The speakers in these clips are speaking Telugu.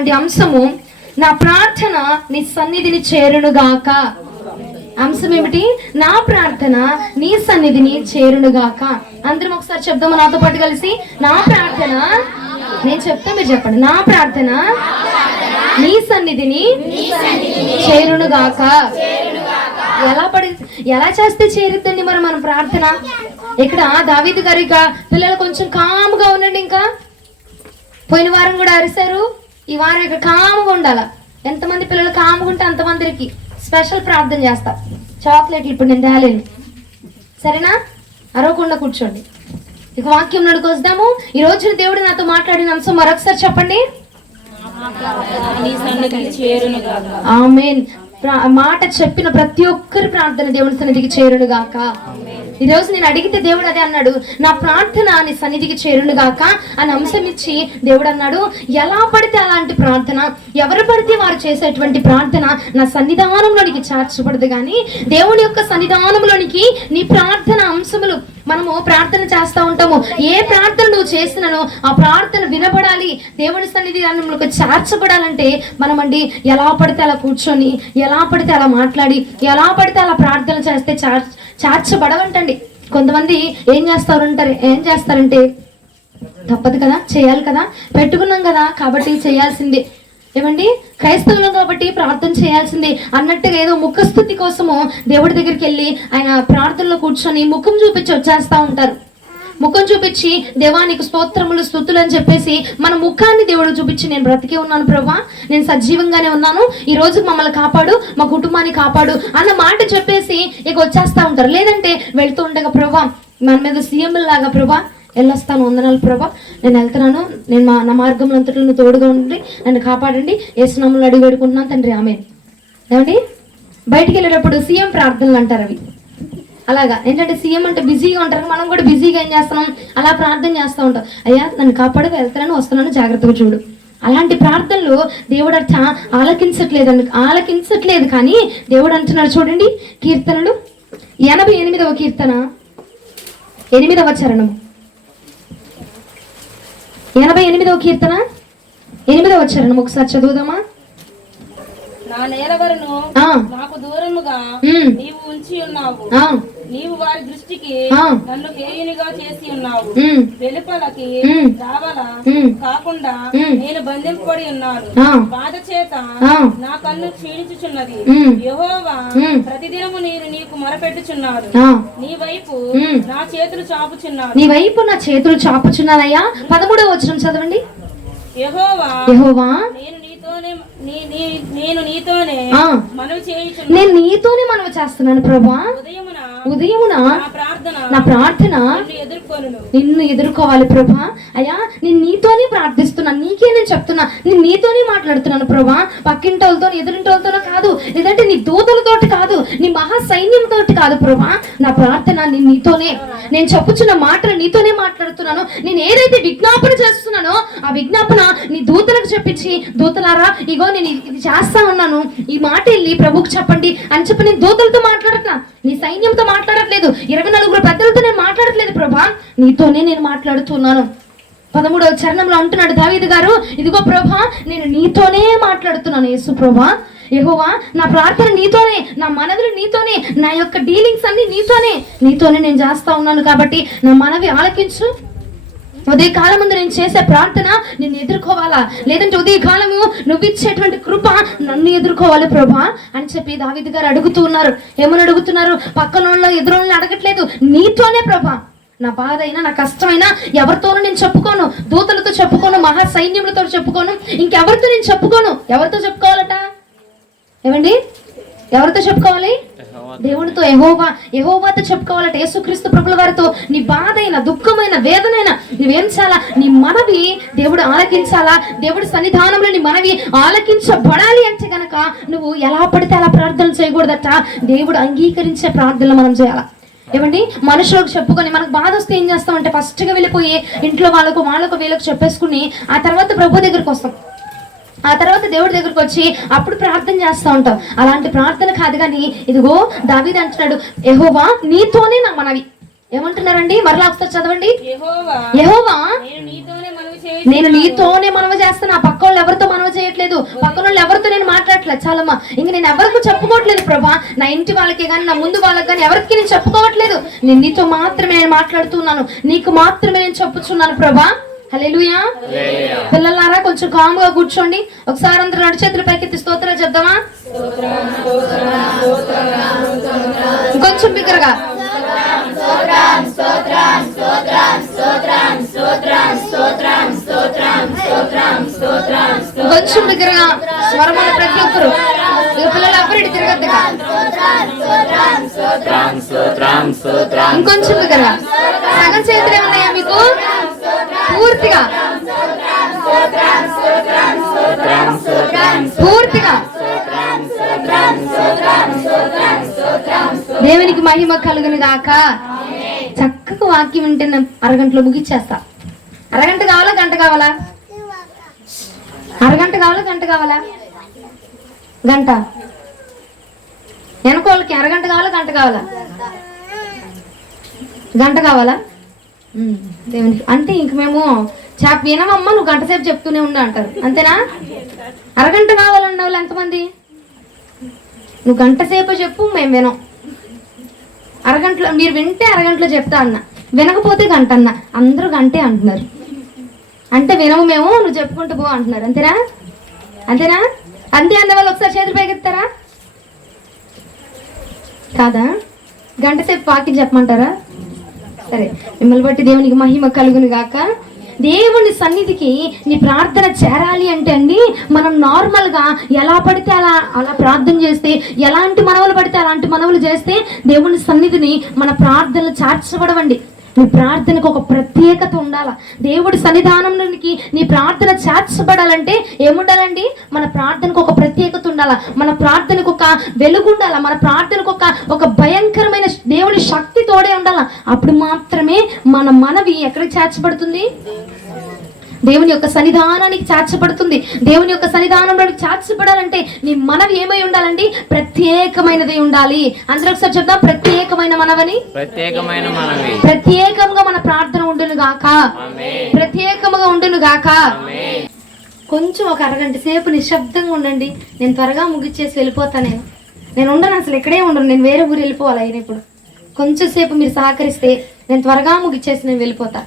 చెప్పినటువంటి అంశము, నా ప్రార్థన నీ సన్నిధిని చేరునుగాక. అంశం ఏమిటి? నా ప్రార్థన నీ సన్నిధిని చేరునుగాక. అందరం ఒకసారి చెప్దాము నాతో పాటు కలిసి. నా ప్రార్థన, నేను చెప్తా మీరు చెప్పండి. నా ప్రార్థన నీ సన్నిధిని చేరునుగాక. ఎలా చేస్తే చేరుద్దండి మరి మన ప్రార్థన? ఇక్కడ దావీదు గారు ఇక పిల్లలు కొంచెం కాముగా ఉండండి. ఇంకా పోయిన వారం కూడా అరిశారు, ఈ వారం ఇక కాముగా ఉండాల. ఎంతమంది పిల్లలు కాముగా ఉంటే అంతమందికి స్పెషల్ ప్రార్థన చేస్తా. చాక్లెట్లు ఇప్పుడు నేను తేలేను, సరేనా? అరవకుండా కూర్చోండి. ఇక వాక్యం నడుకు వద్దాము. ఈ రోజున దేవుడు నాతో మాట్లాడిన అంశం మరొకసారి చెప్పండి. ఆమేన్. మాట చెప్పిన ప్రతి ఒక్కరి ప్రార్థన దేవుని సన్నిధికి చేరునుగాక. ఈ రోజు నేను అడిగితే దేవుడు అదే అన్నాడు, నా ప్రార్థన నీ సన్నిధికి చేరునుగాక అని అంశం ఇచ్చి దేవుడు అన్నాడు, ఎలా పడితే అలాంటి ప్రార్థన, ఎవరు పడితే వారు చేసేటువంటి ప్రార్థన నా సన్నిధానంలోనికి చేర్చబడదు. కానీ దేవుని యొక్క సన్నిధానంలోనికి నీ ప్రార్థన అంశములు, మనము ప్రార్థన చేస్తూ ఉంటాము. ఏ ప్రార్థన నువ్వు చేసినానో ఆ ప్రార్థన వినబడాలి, దేవుని సన్నిధానంలోకి చేర్చబడాలంటే మనమండి ఎలా పడితే అలా కూర్చొని, ఎలా పడితే అలా మాట్లాడి, ఎలా పడితే అలా ప్రార్థన చేస్తే చేర్చబడవంటండి. కొంతమంది ఏం చేస్తారంటే తప్పదు కదా, చేయాలి కదా, పెట్టుకున్నాం కదా కాబట్టి చేయాల్సిందే. ఏమండి, క్రైస్తవులం కాబట్టి ప్రార్థన చేయాల్సిందే అన్నట్టుగా ఏదో ముఖస్థుతి కోసము దేవుడి దగ్గరికి వెళ్ళి ఆయన ప్రార్థనలో కూర్చొని ముఖం చూపించి వచ్చేస్తా ఉంటారు. ముఖం చూపించి దేవానికి స్తోత్రములు స్తుతులు అని చెప్పేసి మన ముఖాన్ని దేవుడు చూపించి, నేను బ్రతికే ఉన్నాను ప్రభా, నేను సజీవంగానే ఉన్నాను, ఈ రోజు మమ్మల్ని కాపాడు, మా కుటుంబాన్ని కాపాడు అన్న మాట చెప్పేసి ఇక వచ్చేస్తా ఉంటారు. లేదంటే వెళ్తూ ఉండగా ప్రభా మన మీద సీఎం లాగా ప్రభా వెళ్ళొస్తాను, వందనాలు ప్రభా, నేను వెళ్తున్నాను, నేను నా మార్గంలో అంతట్లో తోడుగా ఉండి నన్ను కాపాడండి, యేసునామములో అడిగి వేడుకుంటున్నాను తండ్రి, ఆమేన్. ఏమండి, బయటికి వెళ్ళేటప్పుడు సీఎం ప్రార్థనలు అంటారు అవి. అలాగా ఏంటంటే సీఎం అంటే బిజీగా ఉంటారు, మనం కూడా బిజీగా ఏం చేస్తున్నాం, అలా ప్రార్థన చేస్తూ ఉంటాం. అయ్యా నన్ను కాపాడు, వెళ్తున్నాను, వస్తున్నాను, జాగ్రత్తగా చూడు. అలాంటి ప్రార్థనలు దేవుడు ఆలకించట్లేదు. కానీ దేవుడు అంటున్నాడు చూడండి, కీర్తనలు 88వ కీర్తన 8వ చరణం, 88వ కీర్తన 8వ చరణం ఒకసారి చదువుదామా? నా నేలవరను నాకు దూరముగా నీవు ఉంచి ఉన్నావు, నీవు వారి దృష్టికి నన్ను హేయునిగా చేసి ఉన్నావు. వెలుపలకి రావల కాకుండా నేను బంధింపబడి ఉన్నాను, బాధ చేత నా కన్ను క్షీణించుచున్నది. యెహోవా ప్రతిదినము నేను నీకు మొరపెట్టుచున్నాను, నీ వైపు నా చేతులు చాపుచున్నాను. నీ వైపు నా చేతులు చాపుచున్నానయ్యా. 13వ వచనం చదవండి. యెహోవా నేను నీతోనే మనవి చేస్తున్నాను ప్రభా. ఉదయమున నా ప్రార్థన నిన్ను ఎదుర్కోవాలి ప్రభా. అయ్యా నేను నీతోనే ప్రార్థిస్తున్నా, నీకే నేను చెప్తున్నా, నేను నీతోనే మాట్లాడుతున్నాను ప్రభా. పక్కింటి వాళ్ళతో ఎదురింటి వాళ్ళతోనో కాదు, లేదంటే నీ దూతలతోటి కాదు, నీ మహా సైన్యంతో కాదు ప్రభా. నా ప్రార్థన నీతోనే, నేను చెప్పుచున్న మాటలు నీతోనే మాట్లాడుతున్నాను. నేను ఏదైతే విజ్ఞాపన చేస్తున్నానో ఆ విజ్ఞాపన నీ దూతలకు చెప్పించి, దూతలారా ఇగో నేను ఇది చేస్తా ఉన్నాను, ఈ మాట వెళ్ళి ప్రభుకి చెప్పండి అని చెప్పి నేను దూతలతో మాట్లాడట్లా, నీ సైన్యంతో మాట్లాడట్లేదు, 24 పెద్దలతో నేను మాట్లాడట్లేదు ప్రభా, నీతోనే నేను మాట్లాడుతున్నాను. 13వ చరణంలో అంటున్నాడు దావీదు గారు, ఇదిగో ప్రభా నేను నీతోనే మాట్లాడుతున్నాను. యేసు ప్రభా, యెహోవా నా ప్రార్థన నీతోనే, నా మనవులు నీతోనే, నా యొక్క డీలింగ్స్ అన్ని నీతోనే నేను చేస్తా ఉన్నాను. కాబట్టి నా మనవి ఆలకించు. ఉదయకాలం ముందు నేను చేసే ప్రార్థన నిన్ను ఎదుర్కోవాలా, లేదంటే ఉదయకాలము నువ్వు ఇచ్చేటువంటి కృప నన్ను ఎదుర్కోవాలి ప్రభా అని చెప్పి దావీదు గారు అడుగుతూ ఉన్నారు. ఏమని అడుగుతున్నారు? పక్కన ఎదురోళ్ళని అడగట్లేదు, నీతోనే ప్రభా. నా బాధ అయినా నా కష్టమైనా ఎవరితోనూ నేను చెప్పుకోను, దూతలతో చెప్పుకోను, మహా సైన్యములతో చెప్పుకోను, ఇంకెవరితో నేను చెప్పుకోను. ఎవరితో చెప్పుకోవాలట? ఏమండి, ఎవరితో చెప్పుకోవాలి? దేవునితో, యెహోవాతో చెప్పుకోవాలట. యేసుక్రీస్తు ప్రభుల వారితో నీ బాధ అయినా, దుఃఖమైన, వేదనైనా నువ్వేం చేయాలా? నీ మనవి దేవుడు ఆలకించాలా? దేవుడి సన్నిధానంలో నీ మనవి ఆలకించబడాలి అంటే గనక నువ్వు ఎలా పడితే అలా ప్రార్థన చేయకూడదట. దేవుడు అంగీకరించే ప్రార్థనలు మనం చేయాలా. ఏమండి, మనుషులకు చెప్పుకొని మనకు బాధ వస్తే ఏం చేస్తామంటే ఫస్ట్గా వెళ్ళిపోయి ఇంట్లో వాళ్ళకు వీళ్ళకు చెప్పేసుకుని ఆ తర్వాత ప్రభు దగ్గరికి వస్తాం, ఆ తర్వాత దేవుడి దగ్గరకు వచ్చి అప్పుడు ప్రార్థన చేస్తూ ఉంటాం. అలాంటి ప్రార్థన కాదు. కానీ ఇదిగో దావీదు అంటున్నాడు, యెహోవా నీతోనే నా మనవి. ఏమంటున్నారండి? మరలా ఒకసారి చదవండి. యెహోవా నేను నీతోనే మనవి చేస్తాను. ఆ పక్క వాళ్ళు ఎవరితో మనవి చేయట్లేదు, పక్కన వాళ్ళు ఎవరితో నేను మాట్లాడట్లేదు. చాలమ్మా, ఇంక నేను ఎవరికి చెప్పుకోవట్లేదు ప్రభా. నా ఇంటి వాళ్ళకి కానీ, నా ముందు వాళ్ళకి కానీ ఎవరికి నేను చెప్పుకోవట్లేదు. నేను నీతో మాత్రమే నేను మాట్లాడుతున్నాను, నీకు మాత్రమే నేను చెప్పుచున్నాను ప్రభా. హల్లెలూయా. పిల్లలారా కొంచెం కాముగా కూర్చోండి. ఒకసారి అందరూ రెండు చేతులు పైకెత్తి స్తోత్రాలు చెప్దామా? కొంచెం బిగ్గరగా. కొంచెం బిగ్గరగా స్వరముల ప్రతి ఒక్కరు. పిల్లలు ఎవరు ఇటు తిరగద్దుగా. ఇంకొంచెం బిగ్గరగా. సగం చేతులు ఏమన్నాయా మీకు? పూర్తిగా పూర్తిగా దేవునికి మహిమ కలుగును గాక. చక్కగా వాక్యం వింటే నేను అరగంటలో ముగిచ్చేస్తా. అరగంట కావాలా గంట కావాలా? అరగంట కావాలా గంట కావాలా? గంట. వెనకోళ్ళకి అరగంట కావాలా గంట కావాలా? గంట కావాలా? దేవునికి అంటే ఇంక మేము వినమమ్మా, నువ్వు గంట సేపు చెప్తూనే ఉండు అంటారు. అంతేనా? అరగంట కావాలన్న వాళ్ళు ఎంతమంది? నువ్వు గంట సేపు చెప్పు, మేము వినం. అరగంటలో మీరు వింటే అరగంటలో చెప్తా అన్న, వినకపోతే గంట అన్న. అందరూ గంటే అంటున్నారు. అంటే వినము మేము, నువ్వు చెప్పుకుంటూ పో అంటున్నారు. అంతేనా? అంతేనా? అంతే అన్న వాళ్ళు ఒకసారి చేతులు పైకెత్తారా? కాదా? గంట సేపు వాక్యం చెప్పమంటారా? సరే, మిమ్మల్ని బట్టి దేవునికి మహిమ కలుగును గాక. దేవుని సన్నిధికి నీ ప్రార్థన చేరాలి అంటే అండి, మనం నార్మల్గా ఎలా పడితే అలా ప్రార్థన చేస్తే, ఎలాంటి మనవులు పడితే అలాంటి మనవులు చేస్తే దేవుని సన్నిధిని మన ప్రార్థనలు చేర్చబడవండి. నీ ప్రార్థనకు ఒక ప్రత్యేకత ఉండాలా. దేవుడి సన్నిధానంలోనికి నీ ప్రార్థన చేర్చబడాలంటే ఏముండాలండి? మన ప్రార్థనకు ఒక ప్రత్యేకత ఉండాలా, మన ప్రార్థనకు ఒక వెలుగు ఉండాలా, మన ప్రార్థనకు ఒక భయంకరమైన దేవుని శక్తి తోడే ఉండాలా. అప్పుడు మాత్రమే మన మనవి ఎక్కడికి చేర్చబడుతుంది? దేవుని యొక్క సన్నిధానానికి చేర్చబడుతుంది. దేవుని యొక్క సన్నిధానంలోకి చేర్చబడాలంటే నీ మనవి ఏమై ఉండాలండి? ప్రత్యేకమైనది ఉండాలి. అందరూ ఒకసారి చెప్దాం, ప్రత్యేకమైన మనవని. ప్రత్యేకంగా మన ప్రార్థన ఉండును గాక. ప్రత్యేకంగా ఉండును గాక. కొంచెం ఒక అరగంట సేపు నిశ్శబ్దంగా ఉండండి. నేను త్వరగా ముగిచ్చేసి వెళ్ళిపోతా. నేను ఉండను, అసలు ఇక్కడే ఉండను. నేను వేరే ఊరు వెళ్ళిపోవాలి. అయినా ఇప్పుడు కొంచెం సేపు మీరు సహకరిస్తే నేను త్వరగా ముగిచ్చేసి నేను వెళ్ళిపోతా.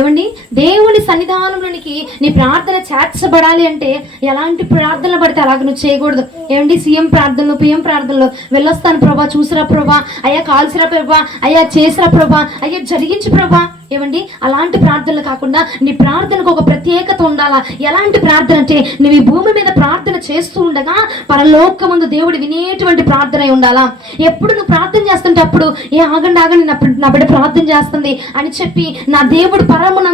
ఏమండి, దేవుని సన్నిధానంలోనికి నీ ప్రార్థన చేర్చబడాలి అంటే ఎలాంటి ప్రార్థనలు పడితే అలాగ నువ్వు చేయకూడదు. ఏమండి, సీఎం ప్రార్థనలు, పిఎం ప్రార్థనలు, వెళ్ళొస్తాను ప్రభా, చూసిరా ప్రభా, అయ్యా కాల్సిరా ప్రభా, అయ్యా చేసిరా ప్రభా, అయ్యా జరిగించు ప్రభా. ఏమండి, అలాంటి ప్రార్థనలు కాకుండా నీ ప్రార్థనకు ఒక ప్రత్యేకత ఉండాలా. ఎలాంటి ప్రార్థన అంటే, నువ్వు ఈ భూమి మీద ప్రార్థన చేస్తూ ఉండగా పరలోకమందు దేవుడు వినేటువంటి ప్రార్థన ఉండాలా. ఎప్పుడు నువ్వు ప్రార్థన చేస్తుంటే అప్పుడు ఆగండి నా బిడ్డ ప్రార్థన చేస్తుంది అని చెప్పి నా దేవుడు పరమును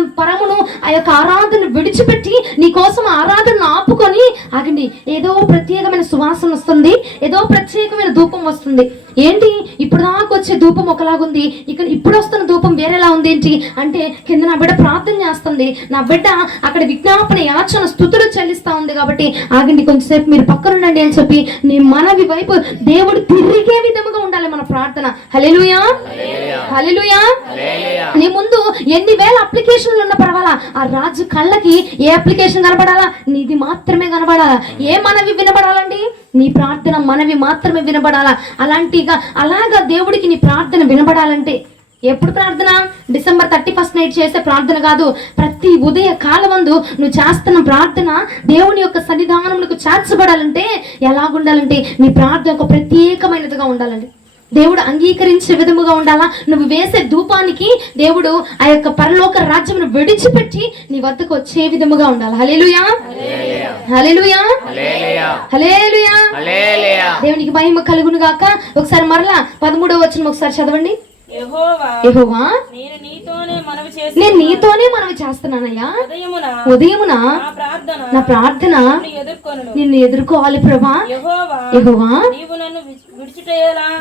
ఆ యొక్క ఆరాధన విడిచిపెట్టి నీ కోసం ఆరాధన ఆపుకొని ఆగండి. ఏదో ప్రత్యేకమైన సువాసన వస్తుంది, ఏదో ప్రత్యేకమైన ధూపం వస్తుంది. ఏంటి ఇప్పుడు దాకా వచ్చే ధూపం ఒకలాగుంది, ఇప్పుడు వస్తున్న ధూపం వేరేలా ఉంది ఏంటి అంటే, కింద నా బిడ్డ ప్రార్థన చేస్తుంది, నా బిడ్డ అక్కడ విజ్ఞాపన యాచన స్తుతులు చెల్లిస్తా ఉంది కాబట్టి ఆగండి కొంచెంసేపు మీరు పక్కనుండండి అని చెప్పి నీ మనవి వైపు దేవుడు తిరిగే విధముగా ఉండాలి మన ప్రార్థన. హల్లెలూయా, హల్లెలూయా. నీ ముందు ఎన్ని వేల అప్లికేషన్లు ఉన్న పర్వాలా, ఆ రాజు కళ్ళకి ఏ అప్లికేషన్ కనబడాలా? నీది మాత్రమే కనబడాలా. ఏ మనవి వినబడాలండి? నీ ప్రార్థన మనవి మాత్రమే వినబడాలా. అలాగా దేవుడికి నీ ప్రార్థన వినబడాలంటే ఎప్పుడు ప్రార్థన? డిసెంబర్ 31 నైట్ చేసే ప్రార్థన కాదు. ప్రతి ఉదయ కాలమందు నువ్వు చేస్తున్న ప్రార్థన దేవుని యొక్క సన్నిధానంలో చేర్చబడాలంటే ఎలాగుండాలంటే నీ ప్రార్థన ఒక ప్రత్యేకమైనదిగా ఉండాలండి. దేవుడు అంగీకరించే విధముగా ఉండాలా. నువ్వు వేసే ధూపానికి దేవుడు ఆ యొక్క పరలోక రాజ్యమును విడిచిపెట్టి నీ వద్దకు వచ్చే విధముగా ఉండాలి. హల్లెలూయా, హల్లెలూయా, హల్లెలూయా. దేవునికి మహిమ కలుగును గాక. ఒకసారి మరలా 13వ వచనం ఒకసారి చదవండి. యెహోవా, నేను నీతోనే మనవి చేస్తున్నానయ్యా. ఉదయమున నా ప్రార్థన నిన్ను ఎదుర్కోవాలి ప్రభా. యెహోవా,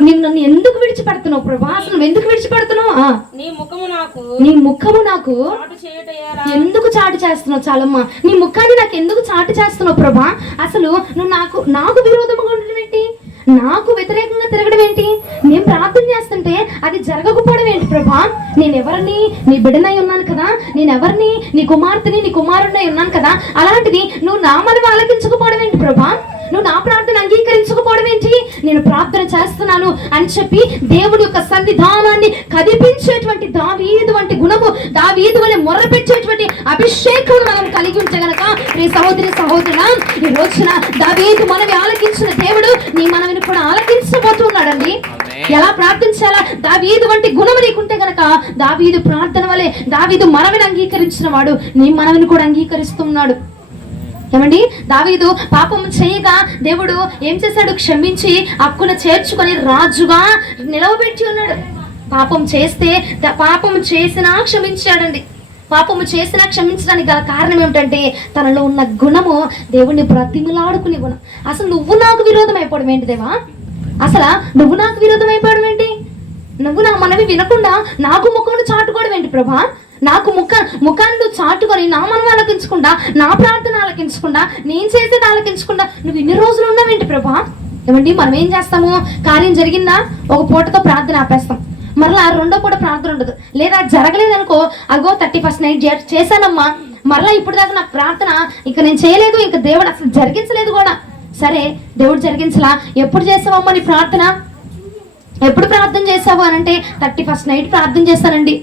నిన్ను ఎందుకు విడిచిపెడుతున్నావు ప్రభా? అసలు నువ్వు ఎందుకు విడిచిపెడుతున్నావు? నీ ముఖము నాకు ఎందుకు చాటు చేస్తున్నావు? చాలమ్మా, నీ ముఖాన్ని నాకు ఎందుకు చాటు చేస్తున్నావు ప్రభా? అసలు నువ్వు నాకు విరోధముగా ఉండడం ఏంటి? నాకు వ్యతిరేకంగా తిరగడం ఏంటి? నేను ప్రార్థన చేస్తుంటే అది జరగకపోవడం ఏంటి ప్రభా, నేనెవరిని? నీ బిడ్డనై ఉన్నాను కదా, నేనెవరిని? నీ కుమార్తెని, నీ కుమారుడినై ఉన్నాను కదా. అలాంటిది నువ్వు నా మనవి ఆలకించకపోవడం ఏంటి ప్రభా? నువ్వు నా ప్రార్థన అంగీకరించకపోవడం ఏంటి? నేను ప్రార్థన చేస్తున్నాను అని చెప్పి దేవుడి యొక్క సన్నిధానాన్ని కదిపించేటువంటి దావీదు వంటి గుణము, దావీదు వలె మొర్రపెట్టేటువంటి అభిషేకం మనం కలిగి ఉంచగనక నీ సహోదరి సహోదరుడా, ఈ రోజున దావీదు మనవి ఆలకించిన దేవుడు నీ మనవిని కూడా ఆలకించబోతున్నాడండి. ఎలా ప్రార్థించాలా? దావీదు వంటి గుణము నీకుంటే గనక దావీదు ప్రార్థన వలె దావీదు మనవిని అంగీకరించిన వాడు నీ మనవిని కూడా అంగీకరిస్తున్నాడు. ఏమండి, దావీదు పాపం చేయగా దేవుడు ఏం చేశాడు? క్షమించి హక్కున చేర్చుకొని రాజుగా నిలవబెట్టి ఉన్నాడు. పాపం చేసినా క్షమించాడండి. పాపము చేసినా క్షమించడానికి గల కారణం ఏమిటంటే తనలో ఉన్న గుణము దేవుణ్ణి బ్రతిమలాడుకునే గుణం. అసలు నువ్వు నాకు విరోధం అయిపోవడం ఏంటి దేవా? అసలు నువ్వు నాకు విరోధం అయిపోవడం ఏంటి? నువ్వు నా మనవి వినకుండా నాకు ముఖమును చాటుకోవడం ఏంటి ప్రభా? నాకు ముఖాన్ని నువ్వు చాటుకొని నా మనం ఆలకించకుండా, నా ప్రార్థన ఆలకించకుండా, నేను చేసేది ఆలకించకుండా నువ్వు ఇన్ని రోజులు ఉన్నావేంటి ప్రభా? ఏమండి, మనం ఏం చేస్తాము? కార్యం జరిగిందా ఒక పూటతో ప్రార్థన ఆపేస్తాం, మరలా రెండో పూట ప్రార్థన ఉండదు. లేదా జరగలేదనుకో, అగో 31st నైట్ చేశానమ్మా, మరలా ఇప్పుడు దాకా నాకు ప్రార్థన ఇంకా నేను చేయలేదు, ఇంకా దేవుడు అసలు జరిగించలేదు కూడా. సరే, దేవుడు జరిగించలా, ఎప్పుడు చేసావమ్మా నీ ప్రార్థన? ఎప్పుడు ప్రార్థన చేసావు అని అంటే 31st నైట్ ప్రార్థన చేస్తానండి,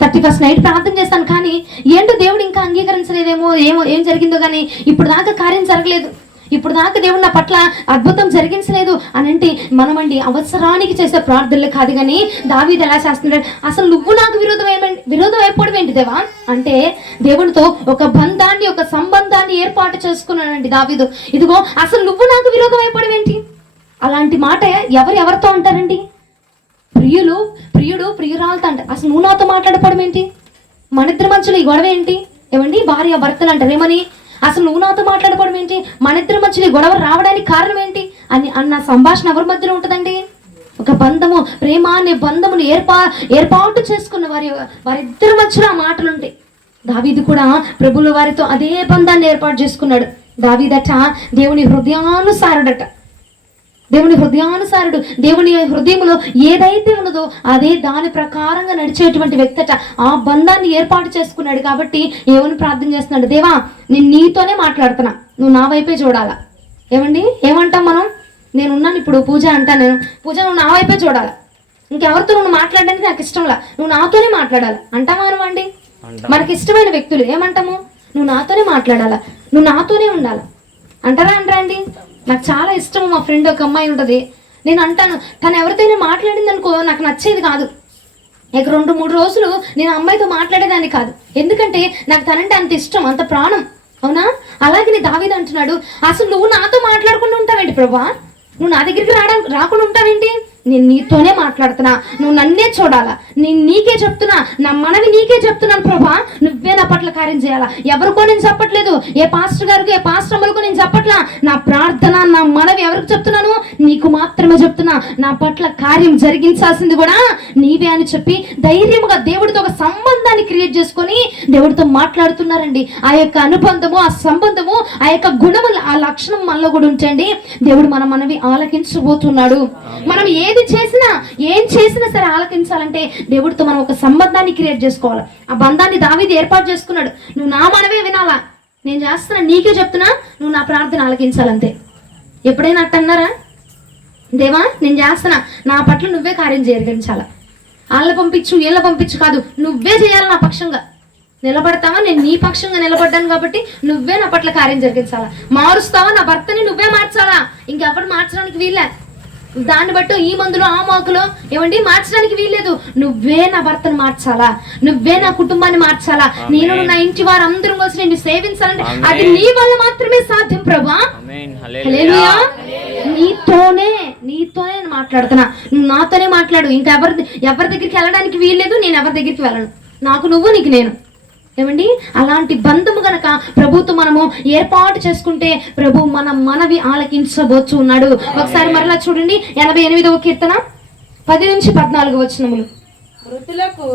31st నైట్ ప్రార్థన చేస్తాను. కానీ ఏంటో దేవుడు ఇంకా అంగీకరించలేదేమో, ఏం జరిగిందో కానీ ఇప్పుడు దాకా కార్యం జరగలేదు, ఇప్పుడు దాకా దేవుడు నా పట్ల అద్భుతం జరిగించలేదు అని అంటే మనమండి అవసరానికి చేసే ప్రార్థనలు కాదు. కానీ దావీదు ఎలా చేస్తున్నాడు? అసలు నువ్వు నాకు విరోధం అయిపోవడం ఏంటి దేవా అంటే దేవునితో ఒక బంధాన్ని, ఒక సంబంధాన్ని ఏర్పాటు చేసుకున్నాడండి దావీదు. ఇదిగో అసలు నువ్వు నాకు విరోధం అయిపోవడం ఏంటి? అలాంటి మాట ఎవరితో అంటారండి? ప్రియుడు ప్రియురాలతో అంట. అసలు నువ్వు నాతో మాట్లాడపడం ఏంటి? మన ఇద్దరి మధ్యలో ఈ గొడవ ఏంటి? ఏమండి, భార్య భర్తలు అంటారు ఏమని? అసలు నువ్వు నాతో మాట్లాడపడం ఏంటి? మన ఇద్దరి మధ్యలో ఈ గొడవ రావడానికి కారణం ఏంటి అని అన్న సంభాషణ ఎవరి మధ్యలో ఉంటుందండి? ఒక బంధము, ప్రేమ అనే బంధమును ఏర్పాటు చేసుకున్న వారిద్దరి మధ్యలో ఆ మాటలు ఉంటాయి. దావీదు కూడా ప్రభువుల వారితో అదే బంధాన్ని ఏర్పాటు చేసుకున్నాడు. దావీదట దేవుని హృదయానుసారుడట. దేవుని హృదయానుసారుడు. దేవుని హృదయంలో ఏదైతే ఉన్నదో అదే దాని ప్రకారంగా నడిచేటువంటి వ్యక్తట. ఆ బంధాన్ని ఏర్పాటు చేసుకున్నాడు. కాబట్టి ఏమని ప్రార్థన చేస్తున్నాడు? దేవా, నేను నీతోనే మాట్లాడుతున్నా, నువ్వు నా వైపే చూడాలా. ఏమండి, ఏమంటాం మనం? నేనున్నాను ఇప్పుడు పూజ అంటాను, పూజ నువ్వు నా వైపే చూడాలా, ఇంకెవరితో నువ్వు మాట్లాడడానికి నాకు ఇష్టంలా, నువ్వు నాతోనే మాట్లాడాలి అంటామా అండి? మనకి ఇష్టమైన వ్యక్తులు ఏమంటాము? నువ్వు నాతోనే మాట్లాడాలా, నువ్వు నాతోనే ఉండాలా అంటారా అండి? నాకు చాలా ఇష్టము. మా ఫ్రెండ్ ఒక అమ్మాయి ఉంటుంది, నేను అంటాను తను ఎవరితోనే మాట్లాడింది అనుకో నాకు నచ్చేది కాదు. ఇక 2-3 రోజులు నేను అమ్మాయితో మాట్లాడేదాన్ని కాదు. ఎందుకంటే నాకు తనంటే అంత ఇష్టం, అంత ప్రాణం. అవునా? అలాగే నీ దావీదు అంటున్నాడు, అసలు నువ్వు నాతో మాట్లాడకుండా ఉంటావేంటి ప్రభా? నువ్వు నా దగ్గరికి రాకుండా ఉంటావేంటి? నేను నీతోనే మాట్లాడుతున్నా, నువ్వు నన్నే చూడాలా, నేను నీకే చెప్తున్నా, నా మనవి నీకే చెప్తున్నాను ప్రభా, నువ్వే నా పట్ల కార్యం చేయాలా. ఎవరికో నేను చెప్పట్లేదు, ఏ పాస్టర్ గారికి, ఏ పాస్టర్ అమ్మలకు నేను చెప్పట్లా. నా ప్రార్థన, నా మనవి ఎవరికి చెప్తున్నాను? నీకు మాత్రమే చెప్తున్నా. నా పట్ల కార్యం జరిగించాల్సింది కూడా నీవే అని చెప్పి ధైర్యముగా దేవుడితో ఒక సంబంధాన్ని క్రియేట్ చేసుకొని దేవుడితో మాట్లాడుతున్నారండి. ఆ యొక్క అనుబంధము, ఆ సంబంధము, ఆ యొక్క గుణము, ఆ లక్షణం మనలో కూడా ఉంచండి. దేవుడు మన మనవి ఆలకించబోతున్నాడు. మనం ఏం చేసినా సరే ఆలకించాలంటే దేవుడితో మనం ఒక సంబంధాన్ని క్రియేట్ చేసుకోవాలి. ఆ బంధాన్ని దావీదు ఏర్పాటు చేసుకున్నాడు. నువ్వు నా మనవే వినాలా, నేను చేస్తున్నా, నీకే చెప్తున్నా, నువ్వు నా ప్రార్థన ఆలకించాలంతే. ఎప్పుడైనా అట్టన్నారా? దేవా, నేను చేస్తున్నా, నా పట్ల నువ్వే కార్యం జరిగించాలా, వాళ్ళ పంపించు వీళ్ళ పంపించు కాదు, నువ్వే చేయాలి. నా పక్షంగా నిలబడతావా? నేను నీ పక్షంగా నిలబడ్డాను కాబట్టి నువ్వే నా పట్ల కార్యం జరిగించాలా. మారుస్తావా? నా భర్తని నువ్వే మార్చాలా, ఇంకెవరు మార్చడానికి వీళ్ళే. దాన్ని బట్టి ఈ మందులో ఆ మాకులో ఏమండి మార్చడానికి వీల్లేదు. నువ్వే నా భర్తను మార్చాలా, నువ్వే నా కుటుంబాన్ని మార్చాలా, నేను నా ఇంటి వారు అందరం కలిసి నేను సేవించాలంటే అది నీ వల్ల మాత్రమే సాధ్యం ప్రభా. హల్లెలూయా. నీతోనే మాట్లాడుతున్నా, నువ్వు నాతోనే మాట్లాడు. ఇంకా ఎవరి దగ్గరికి వెళ్ళడానికి వీల్లేదు, నేను ఎవరి దగ్గరికి వెళ్ళను. నాకు నువ్వు, నీకు నేను. ఏమండి, అలాంటి బంధము గనక ప్రభుతో మనము ఏర్పాటు చేసుకుంటే ప్రభు మన మనవి ఆలకించబోతు ఉన్నాడు. ఒకసారి మరలా చూడండి, 88వ కీర్తన 10-14 వచనములు. మృతులకు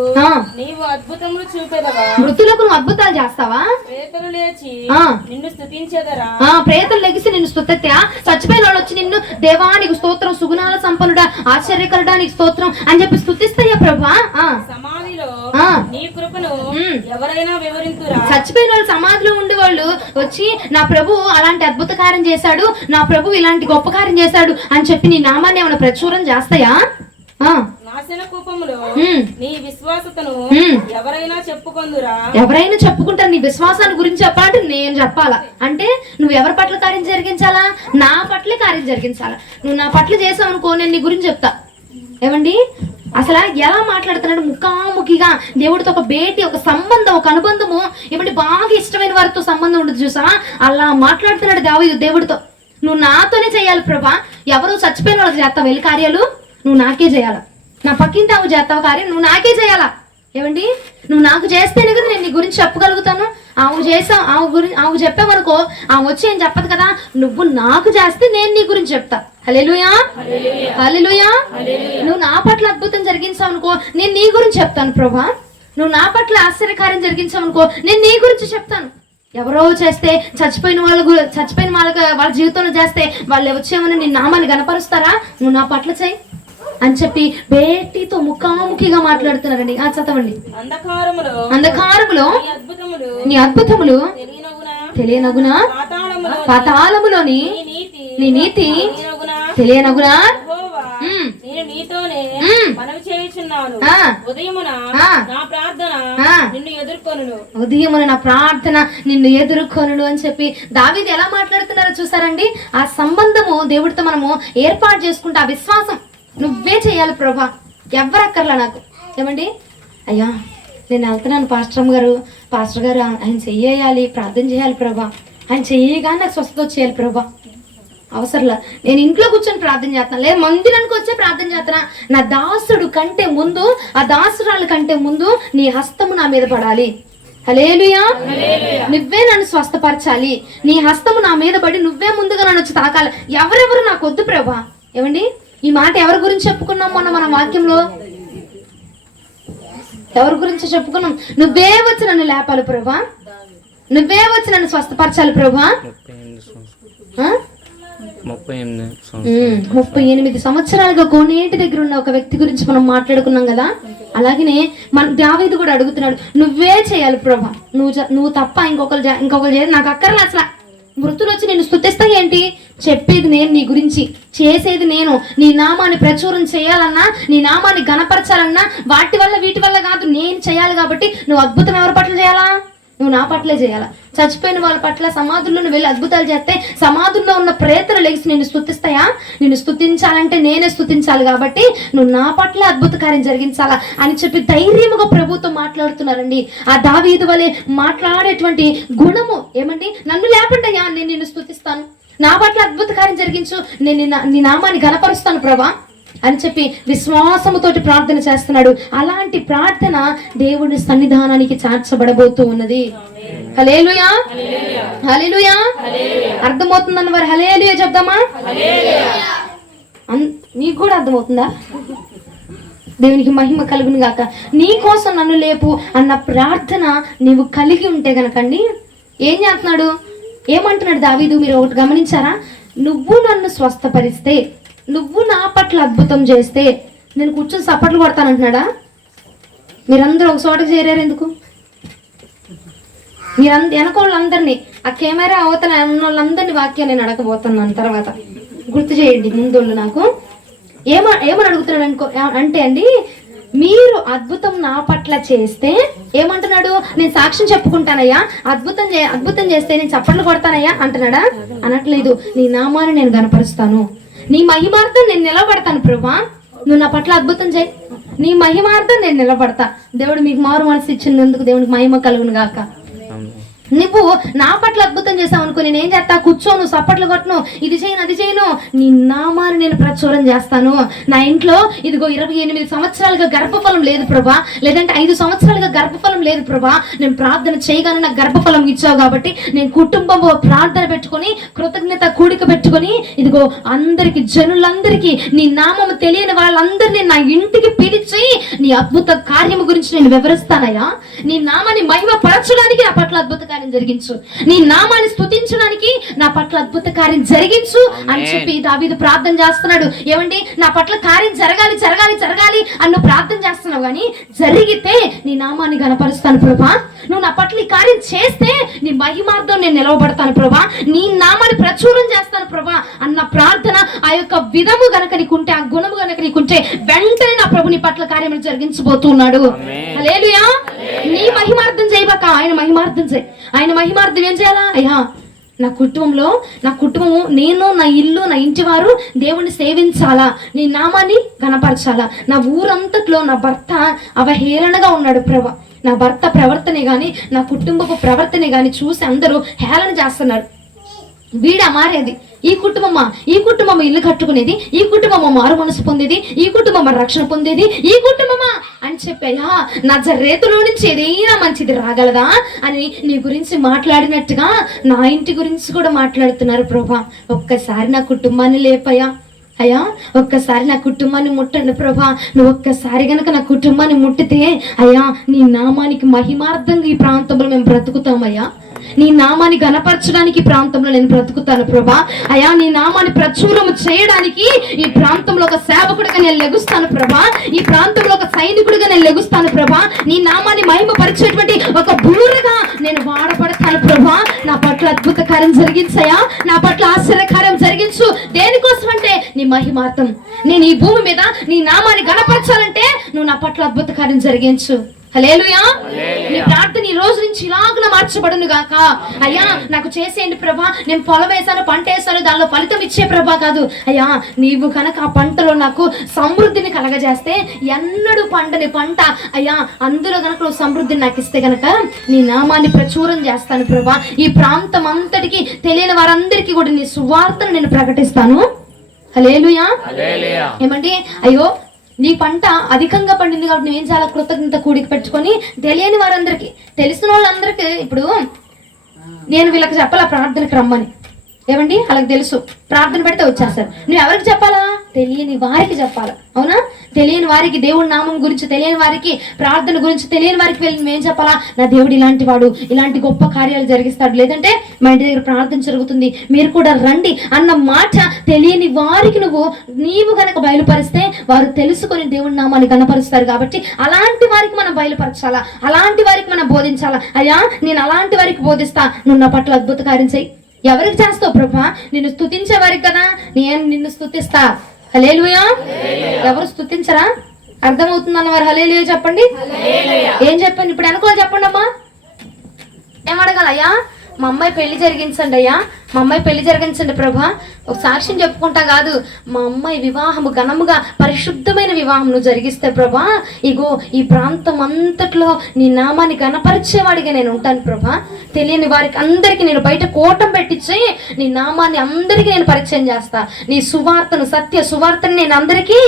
నీవు అద్భుతములు చూపెదవా? మృతులకు నువ్వు అద్భుతాలు చేస్తావా? ప్రేతలు లేచి నిన్ను స్తుతించెదరా? ప్రేతలు లెగిసి నిన్ను స్తుతించా. చచ్చిపోయిన వాళ్ళు వచ్చి నిన్ను దేవా నీకు స్తోత్రం, సుగుణాల సంపన్నుడా, ఆశ్చర్యకరుడా నీకు స్తోత్రం అని చెప్పి స్తుతిస్తాయా ప్రభా? ఎవరైనా వివరింతురా? చచ్చిపోయిన వాళ్ళు సమాధిలో ఉండే వాళ్ళు వచ్చి నా ప్రభు అలాంటి అద్భుత కార్యం చేశాడు, నా ప్రభు ఇలాంటి గొప్ప కార్యం చేశాడు అని చెప్పి నీ నామాన్ని ఏమైనా ప్రచురం చేస్తాయా? నాశన కూపములో నీ విశ్వాసతను ఎవరైనా చెప్పుకొందురా? ఎవరైనా చెప్పుకుంటారు. నీ విశ్వాసాన్ని గురించి చెప్పాలంటే నేను చెప్పాలా? అంటే నువ్వు ఎవరి పట్ల కార్యం జరిగించాలా? నా పట్లే కార్యం జరిగించాలా. నువ్వు నా పట్ల చేసావు అనుకో, నేను నీ గురించి చెప్తా. ఏమండి అసలు ఎలా మాట్లాడుతున్నాడు? ముఖాముఖిగా దేవుడితో ఒక భేటీ, ఒక సంబంధం, ఒక అనుబంధము. ఏమంటే బాగా ఇష్టమైన వారితో సంబంధం ఉండదు చూసా, అలా మాట్లాడుతున్నాడు దేవుడితో. నువ్వు నాతోనే చేయాలి ప్రభా. ఎవరు చచ్చిపోయిన వాళ్ళకి చేస్తావు వెళ్ళి కార్యాలు? నువ్వు నాకే చేయాలా. నా పక్కింటి ఆవు చేస్తావు కార్యం, నువ్వు నాకే చేయాలా. ఏమండి నువ్వు నాకు చేస్తేనే కదా నేను నీ గురించి చెప్పగలుగుతాను. ఆవు చేసావు, ఆవు చెప్పావనుకో, ఆవు వచ్చి ఏం చెప్పదు కదా. నువ్వు నాకు చేస్తే నేను నీ గురించి చెప్తా. హల్లెలూయా, హల్లెలూయా. నువ్వు నా పట్ల అద్భుతం జరిగించావు అనుకో, నేను నీ గురించి చెప్తాను ప్రభా. నువ్వు నా పట్ల ఆశ్చర్యకార్యం జరిగించావు అనుకో, నేను నీ గురించి చెప్తాను. ఎవరో చేస్తే, చచ్చిపోయిన వాళ్ళ జీవితంలో చేస్తే వాళ్ళు వచ్చేమని నీ నామాన్ని గణపరుస్తారా? నువ్వు నా పట్ల చేయి అని చెప్పి బేటితో ముఖాముఖిగా మాట్లాడుతున్నారండి. చదవండి. అంధకారములో నీ అద్భుతములు తెలియనగునా, పాతాళములోని నీ నీతి తెలియనగునా. ఉదయమున నా ప్రార్థన నిన్ను ఎదుర్కొను అని చెప్పి దావీదు ఎలా మాట్లాడుతున్నారో చూసారండి. ఆ సంబంధము దేవుడితో మనము ఏర్పాటు చేసుకుంటే ఆ విశ్వాసం నువ్వే చేయాలి ప్రభా, ఎవరక్కర్లా నాకు. ఏమండి అయ్యా నేను వెళ్తున్నాను పాస్టర్ గారు ఆయన చెయ్యాలి, ప్రార్థన చేయాలి ప్రభా. ఆయన చెయ్యగానే నాకు స్వస్థత వచ్చేయాలి ప్రభా. అవసరంలా నేను ఇంట్లో కూర్చొని ప్రార్థన చేస్తాను, లేదా మందిరానికి వచ్చే ప్రార్థన చేస్తున్నా. నా దాసుడు కంటే ముందు, ఆ దాసురాల కంటే ముందు నీ హస్తము నా మీద పడాలి. హల్లెలూయా. నువ్వే నన్ను స్వస్థపరచాలి, నీ హస్తము నా మీద పడి నువ్వే ముందుగా నన్ను వచ్చి తాకాలి. ఎవరెవరు నాకు వద్దు ప్రభా. ఏమండి ఈ మాట ఎవరి గురించి చెప్పుకున్నాం మొన్న మన వాక్యంలో? ఎవరి గురించి చెప్పుకున్నాం? నువ్వే వచ్చి నన్ను లేపాలి ప్రభా, నువ్వే వచ్చి నన్ను స్వస్థపరచాలి ప్రభా. 38 సంవత్సరాలుగా కోనేటి దగ్గర ఉన్న ఒక వ్యక్తి గురించి మనం మాట్లాడుకున్నాం కదా. అలాగనే మన దావీదు కూడా అడుగుతున్నాడు, నువ్వే చేయాలి ప్రభా, నువ్వు తప్ప ఇంకొకరు చేయాలి, నాకు అక్కర్లే. అసలు మృతులు వచ్చి నేను స్తుతిస్తా ఏంటి? చెప్పేది నేను, నీ గురించి చేసేది నేను. నీ నామాన్ని ప్రచురం చేయాలన్నా, నీ నామాన్ని గణపరచాలన్నా వీటి వల్ల కాదు, నేను చేయాలి. కాబట్టి నువ్వు అద్భుతం ఎవరి పట్ల చేయాలా? నువ్వు నా పట్లే చేయాలా. చచ్చిపోయిన వాళ్ళ పట్ల సమాధుల్లో నువ్వు వెళ్ళి అద్భుతాలు చేస్తే సమాధుల్లో ఉన్న ప్రేతలు లేచి నిన్ను స్తుతిస్తాయా? నిన్ను స్తుతించాలంటే నేనే స్తుతించాలి. కాబట్టి నువ్వు నా పట్ల అద్భుత కార్యం జరిగించాలా అని చెప్పి ధైర్యముగా ప్రభుతో మాట్లాడుతున్నారండి. ఆ దావీదు వలె మాట్లాడేటువంటి గుణము. ఏమండి నన్ను లేపండి అయ్యా, నేను నిన్ను స్తుతిస్తాను, నా పట్ల అద్భుత కార్యం జరిగించు, నేను నీ నామాన్ని గణపరుస్తాను ప్రభా అని చెప్పి విశ్వాసముతోటి ప్రార్థన చేస్తున్నాడు. అలాంటి ప్రార్థన దేవుడి సన్నిధానానికి చేర్చబడబోతూ ఉన్నది. హల్లెలూయా, హల్లెలూయా. అర్థమవుతుందన్న వారు హల్లెలూయా చెప్దామా? మీకు కూడా అర్థమవుతుందా? దేవునికి మహిమ కలుగును గాక. నీ కోసం నన్ను లేపు అన్న ప్రార్థన నీవు కలిగి ఉంటే గనకండి ఏం చేస్తున్నాడు? ఏమంటున్నాడు దావీదు? మీరు ఒకటి గమనించారా? నువ్వు నన్ను స్వస్థపరిస్తే, నువ్వు నా పట్ల అద్భుతం చేస్తే నేను కూర్చొని సపట్లు కొడతానంటున్నాడా? మీరందరూ ఒక చోటకి చేరారు ఎందుకు? వెనక వాళ్ళందరినీ, ఆ కెమెరా అవతల ఉన్న వాళ్ళందరినీ వాక్యం నేను అడగబోతున్నాను తర్వాత. గుర్తు చేయండి ముందోళ్ళు. నాకు ఏమని అడుగుతున్నాడు అంటే అండి, మీరు అద్భుతం నా పట్ల చేస్తే ఏమంటున్నాడు? నేను సాక్ష్యం చెప్పుకుంటానయ్యా, అద్భుతం చేస్తే నేను చప్పట్లు కొడతానయ్యా అంటున్నాడా? అనట్లేదు. నీ నామాన్ని నేను గణపరుస్తాను, నీ మహిమార్థం నేను నిలబడతాను ప్రభా. నువ్వు నా పట్ల అద్భుతం చేయి, నీ మహిమార్థం నేను నిలబడతా. దేవుడు మీకు మారు మనసు ఇచ్చినందుకు దేవుడికి మహిమ కలుగును గాక. నువ్వు నా పట్ల అద్భుతం చేసావు అనుకో, నేను ఏం చేస్తా? కూర్చోను, సప్పట్లు కొట్టను, ఇది చేయను అది చేయను, నీ నామాన్ని నేను ప్రచురం చేస్తాను. నా ఇంట్లో ఇదిగో 28 సంవత్సరాలుగా గర్భఫలం లేదు ప్రభా, లేదంటే 5 సంవత్సరాలుగా గర్భఫలం లేదు ప్రభా, నేను ప్రార్థన చేయగానే నాకు గర్భఫలం ఇచ్చావు కాబట్టి నేను కుటుంబంలో ప్రార్థన పెట్టుకొని కృతజ్ఞత కూడిక పెట్టుకొని ఇదిగో అందరికి, జనులందరికీ నీ నామము తెలియని వాళ్ళందరినీ నా ఇంటికి పిలిచి నీ అద్భుత కార్యము గురించి నేను వివరిస్తానయ్యా. నీ నామాన్ని మహిమ పరచడానికి నా పట్ల అద్భుత కార్యం జరిగించు, నీ నామాన్ని స్తుతించడానికి నా పట్ల అద్భుత కార్యం జరిగించు అని చెప్పి దావీదు ప్రార్థన చేస్తున్నాడు. ఏమండి, నా పట్ల కార్యం జరగాలి జరగాలి జరగాలి అని నువ్వు ప్రార్థన చేస్తున్నావు, కానీ జరిగితే నీ నామాన్ని గణపరుస్తాను ప్రభా. నువ్వు నా పట్ల ఈ కార్యం చేస్తే నీ మహిమార్థం నేను నిలవబడతాను ప్రభా, నీ నామాన్ని ప్రచురం చేస్తాను ప్రభా అన్న ప్రార్థన, ఆ యొక్క విధము గనక నీకుంటే, ఆ గుణము గనక నీకుంటే, వెంటనే నా ప్రభు నీ పట్ల కార్యములు జరిగించబోతున్నాడు. హల్లెలూయా. నీ మహిమార్థం చేయబాక, ఆయన మహిమార్థం చేయి. ఆయన మహిమార్థం ఏం చేయాలా? అయ్యా, నా కుటుంబము, నేను, నా ఇల్లు, నా ఇంటి వారు దేవుణ్ణి సేవించాలా, నీ నామాన్ని కనపరచాలా. నా ఊరంతట్లో నా భర్త అవహేళనగా ఉన్నాడు ప్రభా. నా భర్త ప్రవర్తనే గాని, నా కుటుంబపు ప్రవర్తనే గాని చూసి అందరూ హేళన చేస్తున్నారు. వీడా మారేది, ఈ కుటుంబమా ఇల్లు కట్టుకునేది, ఈ కుటుంబమా మారు మనసు పొందేది, ఈ కుటుంబమా రక్షణ పొందేది, ఈ కుటుంబమా అని చెప్పాయా నజరేతులో నుంచి ఏదైనా మంచిది రాగలదా అని నీ గురించి మాట్లాడినట్టుగా నా ఇంటి గురించి కూడా మాట్లాడుతున్నారు ప్రభా. ఒక్కసారి నా కుటుంబాన్ని లేపయ్యా. అయ్యా, ఒక్కసారి నా కుటుంబాన్ని ముట్టండి ప్రభా. నువ్వు ఒక్కసారి గనక నా కుటుంబాన్ని ముట్టితే అయ్యా, నీ నామానికి మహిమార్థంగా ఈ ప్రాంతంలో మేము బ్రతుకుతామయ్యా. నీ నామాన్ని గణపరచడానికి ఈ ప్రాంతంలో నేను బ్రతుకుతాను ప్రభా. అయ్యా, నీ నామాన్ని ప్రచురము చేయడానికి ఈ ప్రాంతంలో ఒక సేవకుడిగా నేను లెగుస్తాను ప్రభా. ఈ ప్రాంతంలో ఒక సైనికుడిగా నేను లెగుస్తాను ప్రభా. నీ నామాన్ని మహిమపరిచేటువంటి ఒక బూరగా నేను వాడబడతాను ప్రభా. నా పట్ల అద్భుత కార్యం జరిగించయా, నా పట్ల ఆశ్చర్యకార్యం జరిగించు. దేనికోసం అంటే నీ మహిమార్థం. నేను ఈ భూమి మీద నీ నామాన్ని గణపరచాలంటే నువ్వు నా పట్ల అద్భుత కార్యం జరిగించు. హల్లెలూయా. నీ ప్రార్థన ఈ రోజు నుంచి ఇలాగ మార్చబడును గాక. అయ్యా, నాకు చేసేయండి ప్రభా, నేను పొలం వేసాను, పంట వేసాను, దానిలో ఫలితం ఇచ్చే ప్రభా కాదు. అయ్యా, నీవు కనుక ఆ పంటలో నాకు సమృద్ధిని కలగజేస్తే, ఎన్నడూ పంటని పంట అయ్యా అందులో కనుక నువ్వు సమృద్ధిని నాకు ఇస్తే కనుక నీ నామాన్ని ప్రచురం చేస్తాను ప్రభా. ఈ ప్రాంతం అంతటికి తెలియని వారందరికీ కూడా నీ సువార్తను నేను ప్రకటిస్తాను. హల్లెలూయా. ఏమండి, అయ్యో నీ పంట అధికంగా పండింది కాబట్టి నువ్వేం చాలా కృతజ్ఞత కూడికి పెట్టుకొని తెలియని వారందరికీ, తెలిసిన వాళ్ళందరికీ ఇప్పుడు నేను వీళ్ళకి చెప్పాలా ప్రార్థనకి రమ్మని. ఏమండి, వాళ్ళకి తెలుసు ప్రార్థన పెడితే వచ్చేస్తారు. నువ్వు ఎవరికి చెప్పాలా? తెలియని వారికి చెప్పాలా, అవునా? తెలియని వారికి, దేవుడి నామం గురించి తెలియని వారికి, ప్రార్థన గురించి తెలియని వారికి వెళ్ళి నువ్వేం చెప్పాలా? నా దేవుడు ఇలాంటి వాడు, ఇలాంటి గొప్ప కార్యాలు జరిగిస్తాడు, లేదంటే మా ఇంటి దగ్గర ప్రార్థన జరుగుతుంది, మీరు కూడా రండి అన్న మాట తెలియని వారికి నీవు గనక బయలుపరిస్తే వారు తెలుసుకొని దేవుడి నామాన్ని కనపరుస్తారు. కాబట్టి అలాంటి వారికి మనం బయలుపరచాలా, అలాంటి వారికి మనం బోధించాలా. అయ్యా, నేను అలాంటి వారికి బోధిస్తా, నువ్వు నా పట్ల అద్భుత కార్యం చెయ్యి. ఎవరికి చేస్తావు ప్రభా? నిన్ను స్తుతించే వారికి కదా నేను నిన్ను స్తుతిస్తా. హల్లెలూయా. ఎవరు స్తుతించరా? అర్థమవుతుందన్న వారు హల్లెలూయా చెప్పండి. ఏం చెప్పండి ఇప్పుడు అనుకో, చెప్పండి అమ్మా. ఏం అడగాలయ్యా? మా అమ్మాయి పెళ్లి జరిగించండి అయ్యా, మా అమ్మాయి పెళ్లి జరిగించండి ప్రభా. ఒక సాక్ష్యం చెప్పుకుంటా కాదు, మా అమ్మాయి వివాహము ఘనముగా పరిశుద్ధమైన వివాహం నువ్వు జరిగిస్తే ప్రభా, ఇగో ఈ ప్రాంతం అంతట్లో నీ నామాన్ని గణపరిచేవాడిగా నేను ఉంటాను ప్రభా. తెలియని వారికి అందరికీ నేను బయట కోటం పెట్టించి నీ నామాన్ని అందరికీ నేను పరిచయం చేస్తా. నీ సువార్తను, సత్య సువార్తను నేను అందరికీ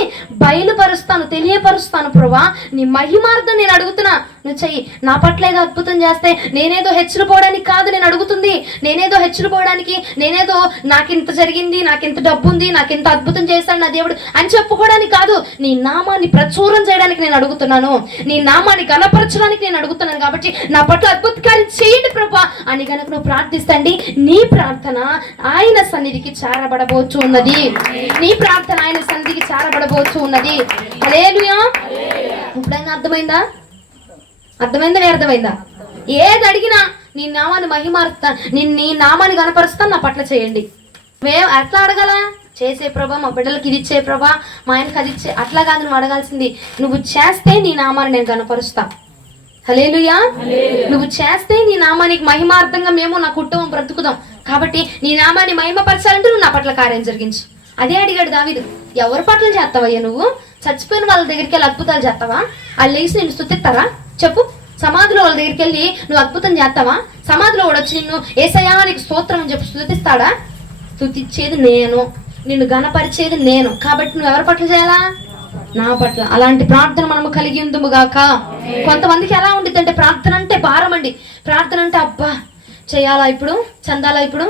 బయలుపరుస్తాను, తెలియపరుస్తాను ప్రభా. నీ మహిమార్థం నేను అడుగుతున్నా, నువ్వు చెయ్యి. నా పట్ల ఏదో అద్భుతం చేస్తే నేనేదో హెచ్చరిపోవడానికి కాదు నేను అడుగుతుంది, నేనేదో హెచ్చరిపోవడానికి, నేనేదో నాకింత జరిగింది, నాకింత డబ్బు ఉంది, నాకింత అద్భుతం చేస్తాడు నా దేవుడు అని చెప్పుకోవడానికి కాదు, నీ నామాన్ని ప్రచురం చేయడానికి నేను అడుగుతున్నాను, నీ నామాన్ని గణపరచడానికి నేను అడుగుతున్నాను. కాబట్టి నా పట్ల అద్భుత కార్యం చేయండి ప్రభా అని కనుక నువ్వు ప్రార్థిస్తండి, నీ ప్రార్థన ఆయన సన్నిధికి చేరబడబోచు ఉన్నది. నీ ప్రార్థన ఆయన సన్నిధికి చేరబడబోచు ఉన్నది. హల్లెలూయా. ఇప్పుడైనా అర్థమైందా? అర్థమైందా? ఏది అడిగినా నీ నామాన్ని మహిమార్తా, నీ నామాన్ని కనపరుస్తా, నా పట్ల చేయండి. మేము అట్లా అడగాల? చేసే ప్రభా, మా బిడ్డలకి ఇది ఇచ్చే ప్రభా, మా ఆయనకి అది ఇచ్చే, అట్లా కాదు నువ్వు అడగాల్సింది. నువ్వు చేస్తే నీ నామాన్ని నేను కనపరుస్తా. హల్లెలూయా. నువ్వు చేస్తే నీ నామానికి మహిమార్థంగా మేము నా కుటుంబం బ్రతుకుదాం. కాబట్టి నీ నామాన్ని మహిమపరచాలంటే నువ్వు నా పట్ల కార్యం జరిగించు. అదే అడిగాడు దావీదు. ఎవరి పట్ల చేస్తావయ్యా నువ్వు? చచ్చిపోయిన వాళ్ళ దగ్గరికి వెళ్ళి అద్భుతాలు చేస్తావా? వాళ్ళు లేచి నిన్ను స్తుతిస్తారా? చెప్పు. సమాధిలో వాళ్ళ దగ్గరికి వెళ్ళి నువ్వు అద్భుతం చేస్తావా? సమాధిలో కూడా వచ్చి నిన్ను యేసయ్యా నీకు స్తోత్రం అని చెప్పి స్తుతిస్తాడా? స్తుతించేది నేను, నిన్ను గణపరిచేది నేను. కాబట్టి నువ్వు ఎవరి పట్ల చేయాలా? నా పట్ల. అలాంటి ప్రార్థన మనము కలిగి ఉందుము గాక. కొంతమందికి ఎలా ఉండిద్ది అంటే ప్రార్థన అంటే భారం అండి. ప్రార్థన అంటే అబ్బా చేయాలా ఇప్పుడు, చందాలా ఇప్పుడు,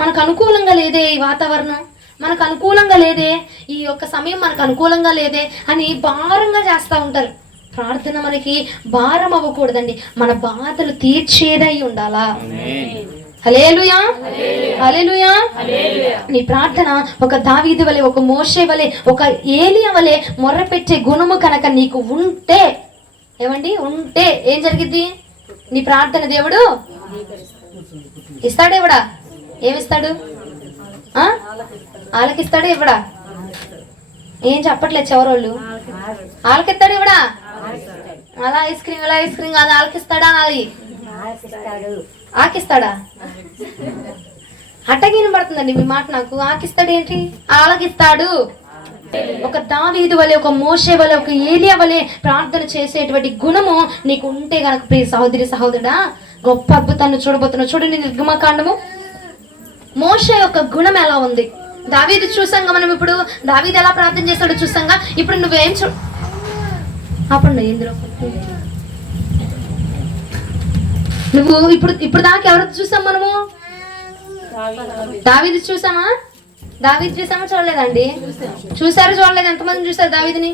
మనకు అనుకూలంగా లేదే ఈ వాతావరణం, మనకు అనుకూలంగా లేదే ఈ యొక్క సమయం, మనకు అనుకూలంగా లేదే అని భారంగా చేస్తూ ఉంటారు. ప్రార్థన మనకి భారం అవ్వకూడదండి, మన బాధలు తీర్చేదై ఉండాలా. హల్లెలూయా, హల్లెలూయా. నీ ప్రార్థన ఒక దావీదు వలె, ఒక మోషే వలె, ఒక ఏలియా వలె మొర్రపెట్టే గుణము కనుక నీకు ఉంటే, ఏమండి ఉంటే ఏం జరిగిద్ది? నీ ప్రార్థన దేవుడు ఇస్తాడు. ఇవ్వడా? ఏమిస్తాడు? ఆలకిస్తాడు. ఇవ్వడా? ఏం చెప్పట్లేదు చివరోళ్ళు. ఆలకిస్తాడు. ఇవ్వడా? అలా ఐస్ క్రీమ్ ఇలా ఐస్ క్రీమ్ కాదు, ఆలకిస్తాడా అనాలి. ఆకిస్తాడా? అట్టగిన పడుతుందండి మీ మాట నాకు. ఆకిస్తాడు ఏంటి? ఆలకిస్తాడు. ఒక దావీదు వలె, ఒక మోషే వలె, ఒక ఏలియా వలె ప్రార్థన చేసేటువంటి గుణము నీకు ఉంటే గనక ప్రియ సహోదరి సహోదరుడా, గొప్ప అద్భుతాన్ని చూడబోతున్నావు. చూడండి నిర్గమకాండము. మోషే యొక్క గుణం ఎలా ఉంది? దావీదు చూసాంగా మనం. ఇప్పుడు దావీదు ఎలా ప్రార్థన చేస్తాడో చూసాంగా. ఇప్పుడు నువ్వేం అప్పుడు ఇందులో నువ్వు ఇప్పుడు దాకా ఎవరు చూసాం మనము? దావీదు చూసామా? దావీదు చూసామా? చూడలేదండి. చూసారు? చూడలేదు? ఎంతమంది చూసారు దావీదుని?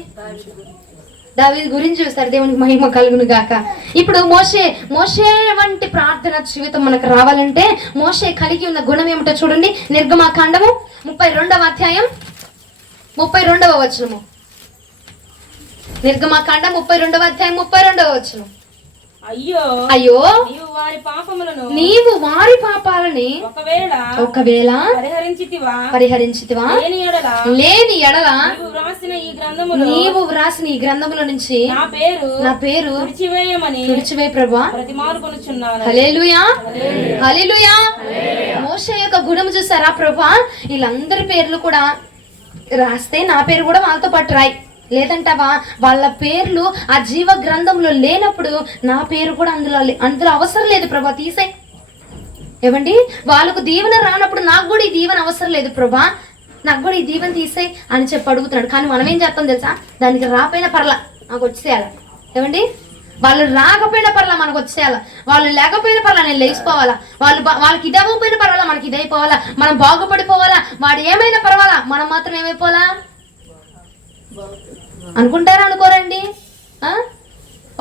దావీదు గురించి చూస్తారు. దేవునికి మహిమ కలుగును గాక. ఇప్పుడు మోషే వంటి ప్రార్థన జీవితం మనకు రావాలంటే మోషే కలిగి ఉన్న గుణం ఏమిటో చూడండి. నిర్గమకాండము 32వ అధ్యాయం 32వ వచనము. నిర్గమకాండం 32వ అధ్యాయం 32వ వచనం. అయ్యో అయ్యో, నీవు వారి పాపాలని ఒకవేళ పరిహరించితివా లేని ఎడల నీవు వ్రాసిన ఈ గ్రంథముల నుంచి నా పేరు తుడిచివేయ ప్రభువా. హల్లెలూయా, హల్లెలూయా. మోషే యొక్క గుణం చూసారా ప్రభువా? వీళ్ళందరి పేర్లు కూడా రాస్తే నా పేరు కూడా వాళ్ళతో పాటు రాయి. లేదంటావా? వాళ్ళ పేర్లు ఆ జీవ గ్రంథంలో లేనప్పుడు నా పేరు కూడా అందులో అవసరం లేదు ప్రభా, తీసే. ఏమండి? వాళ్ళకు దీవెన రానప్పుడు నాకు కూడా ఈ దీవెన అవసరం లేదు ప్రభా, నాకు కూడా ఈ దీవెన తీసే అని చెప్పి అడుగుతున్నాడు. కానీ మనం ఏం చేస్తాం తెలుసా? దానికి రాపోయిన పర్లా నాకు వచ్చేయాల. ఏమండి? వాళ్ళు రాకపోయిన పర్లా మనకు వచ్చేయాల, వాళ్ళు లేకపోయిన పర్లా నేను లేచిపోవాలా, వాళ్ళకి ఇది అవ్వకపోయిన పర్వాలా మనకి ఇదైపోవాలా, మనం బాగుపడిపోవాలా, వాడు ఏమైనా పర్వాలా, మనం మాత్రం ఏమైపోవాలా అనుకుంటారా? అనుకోరండి?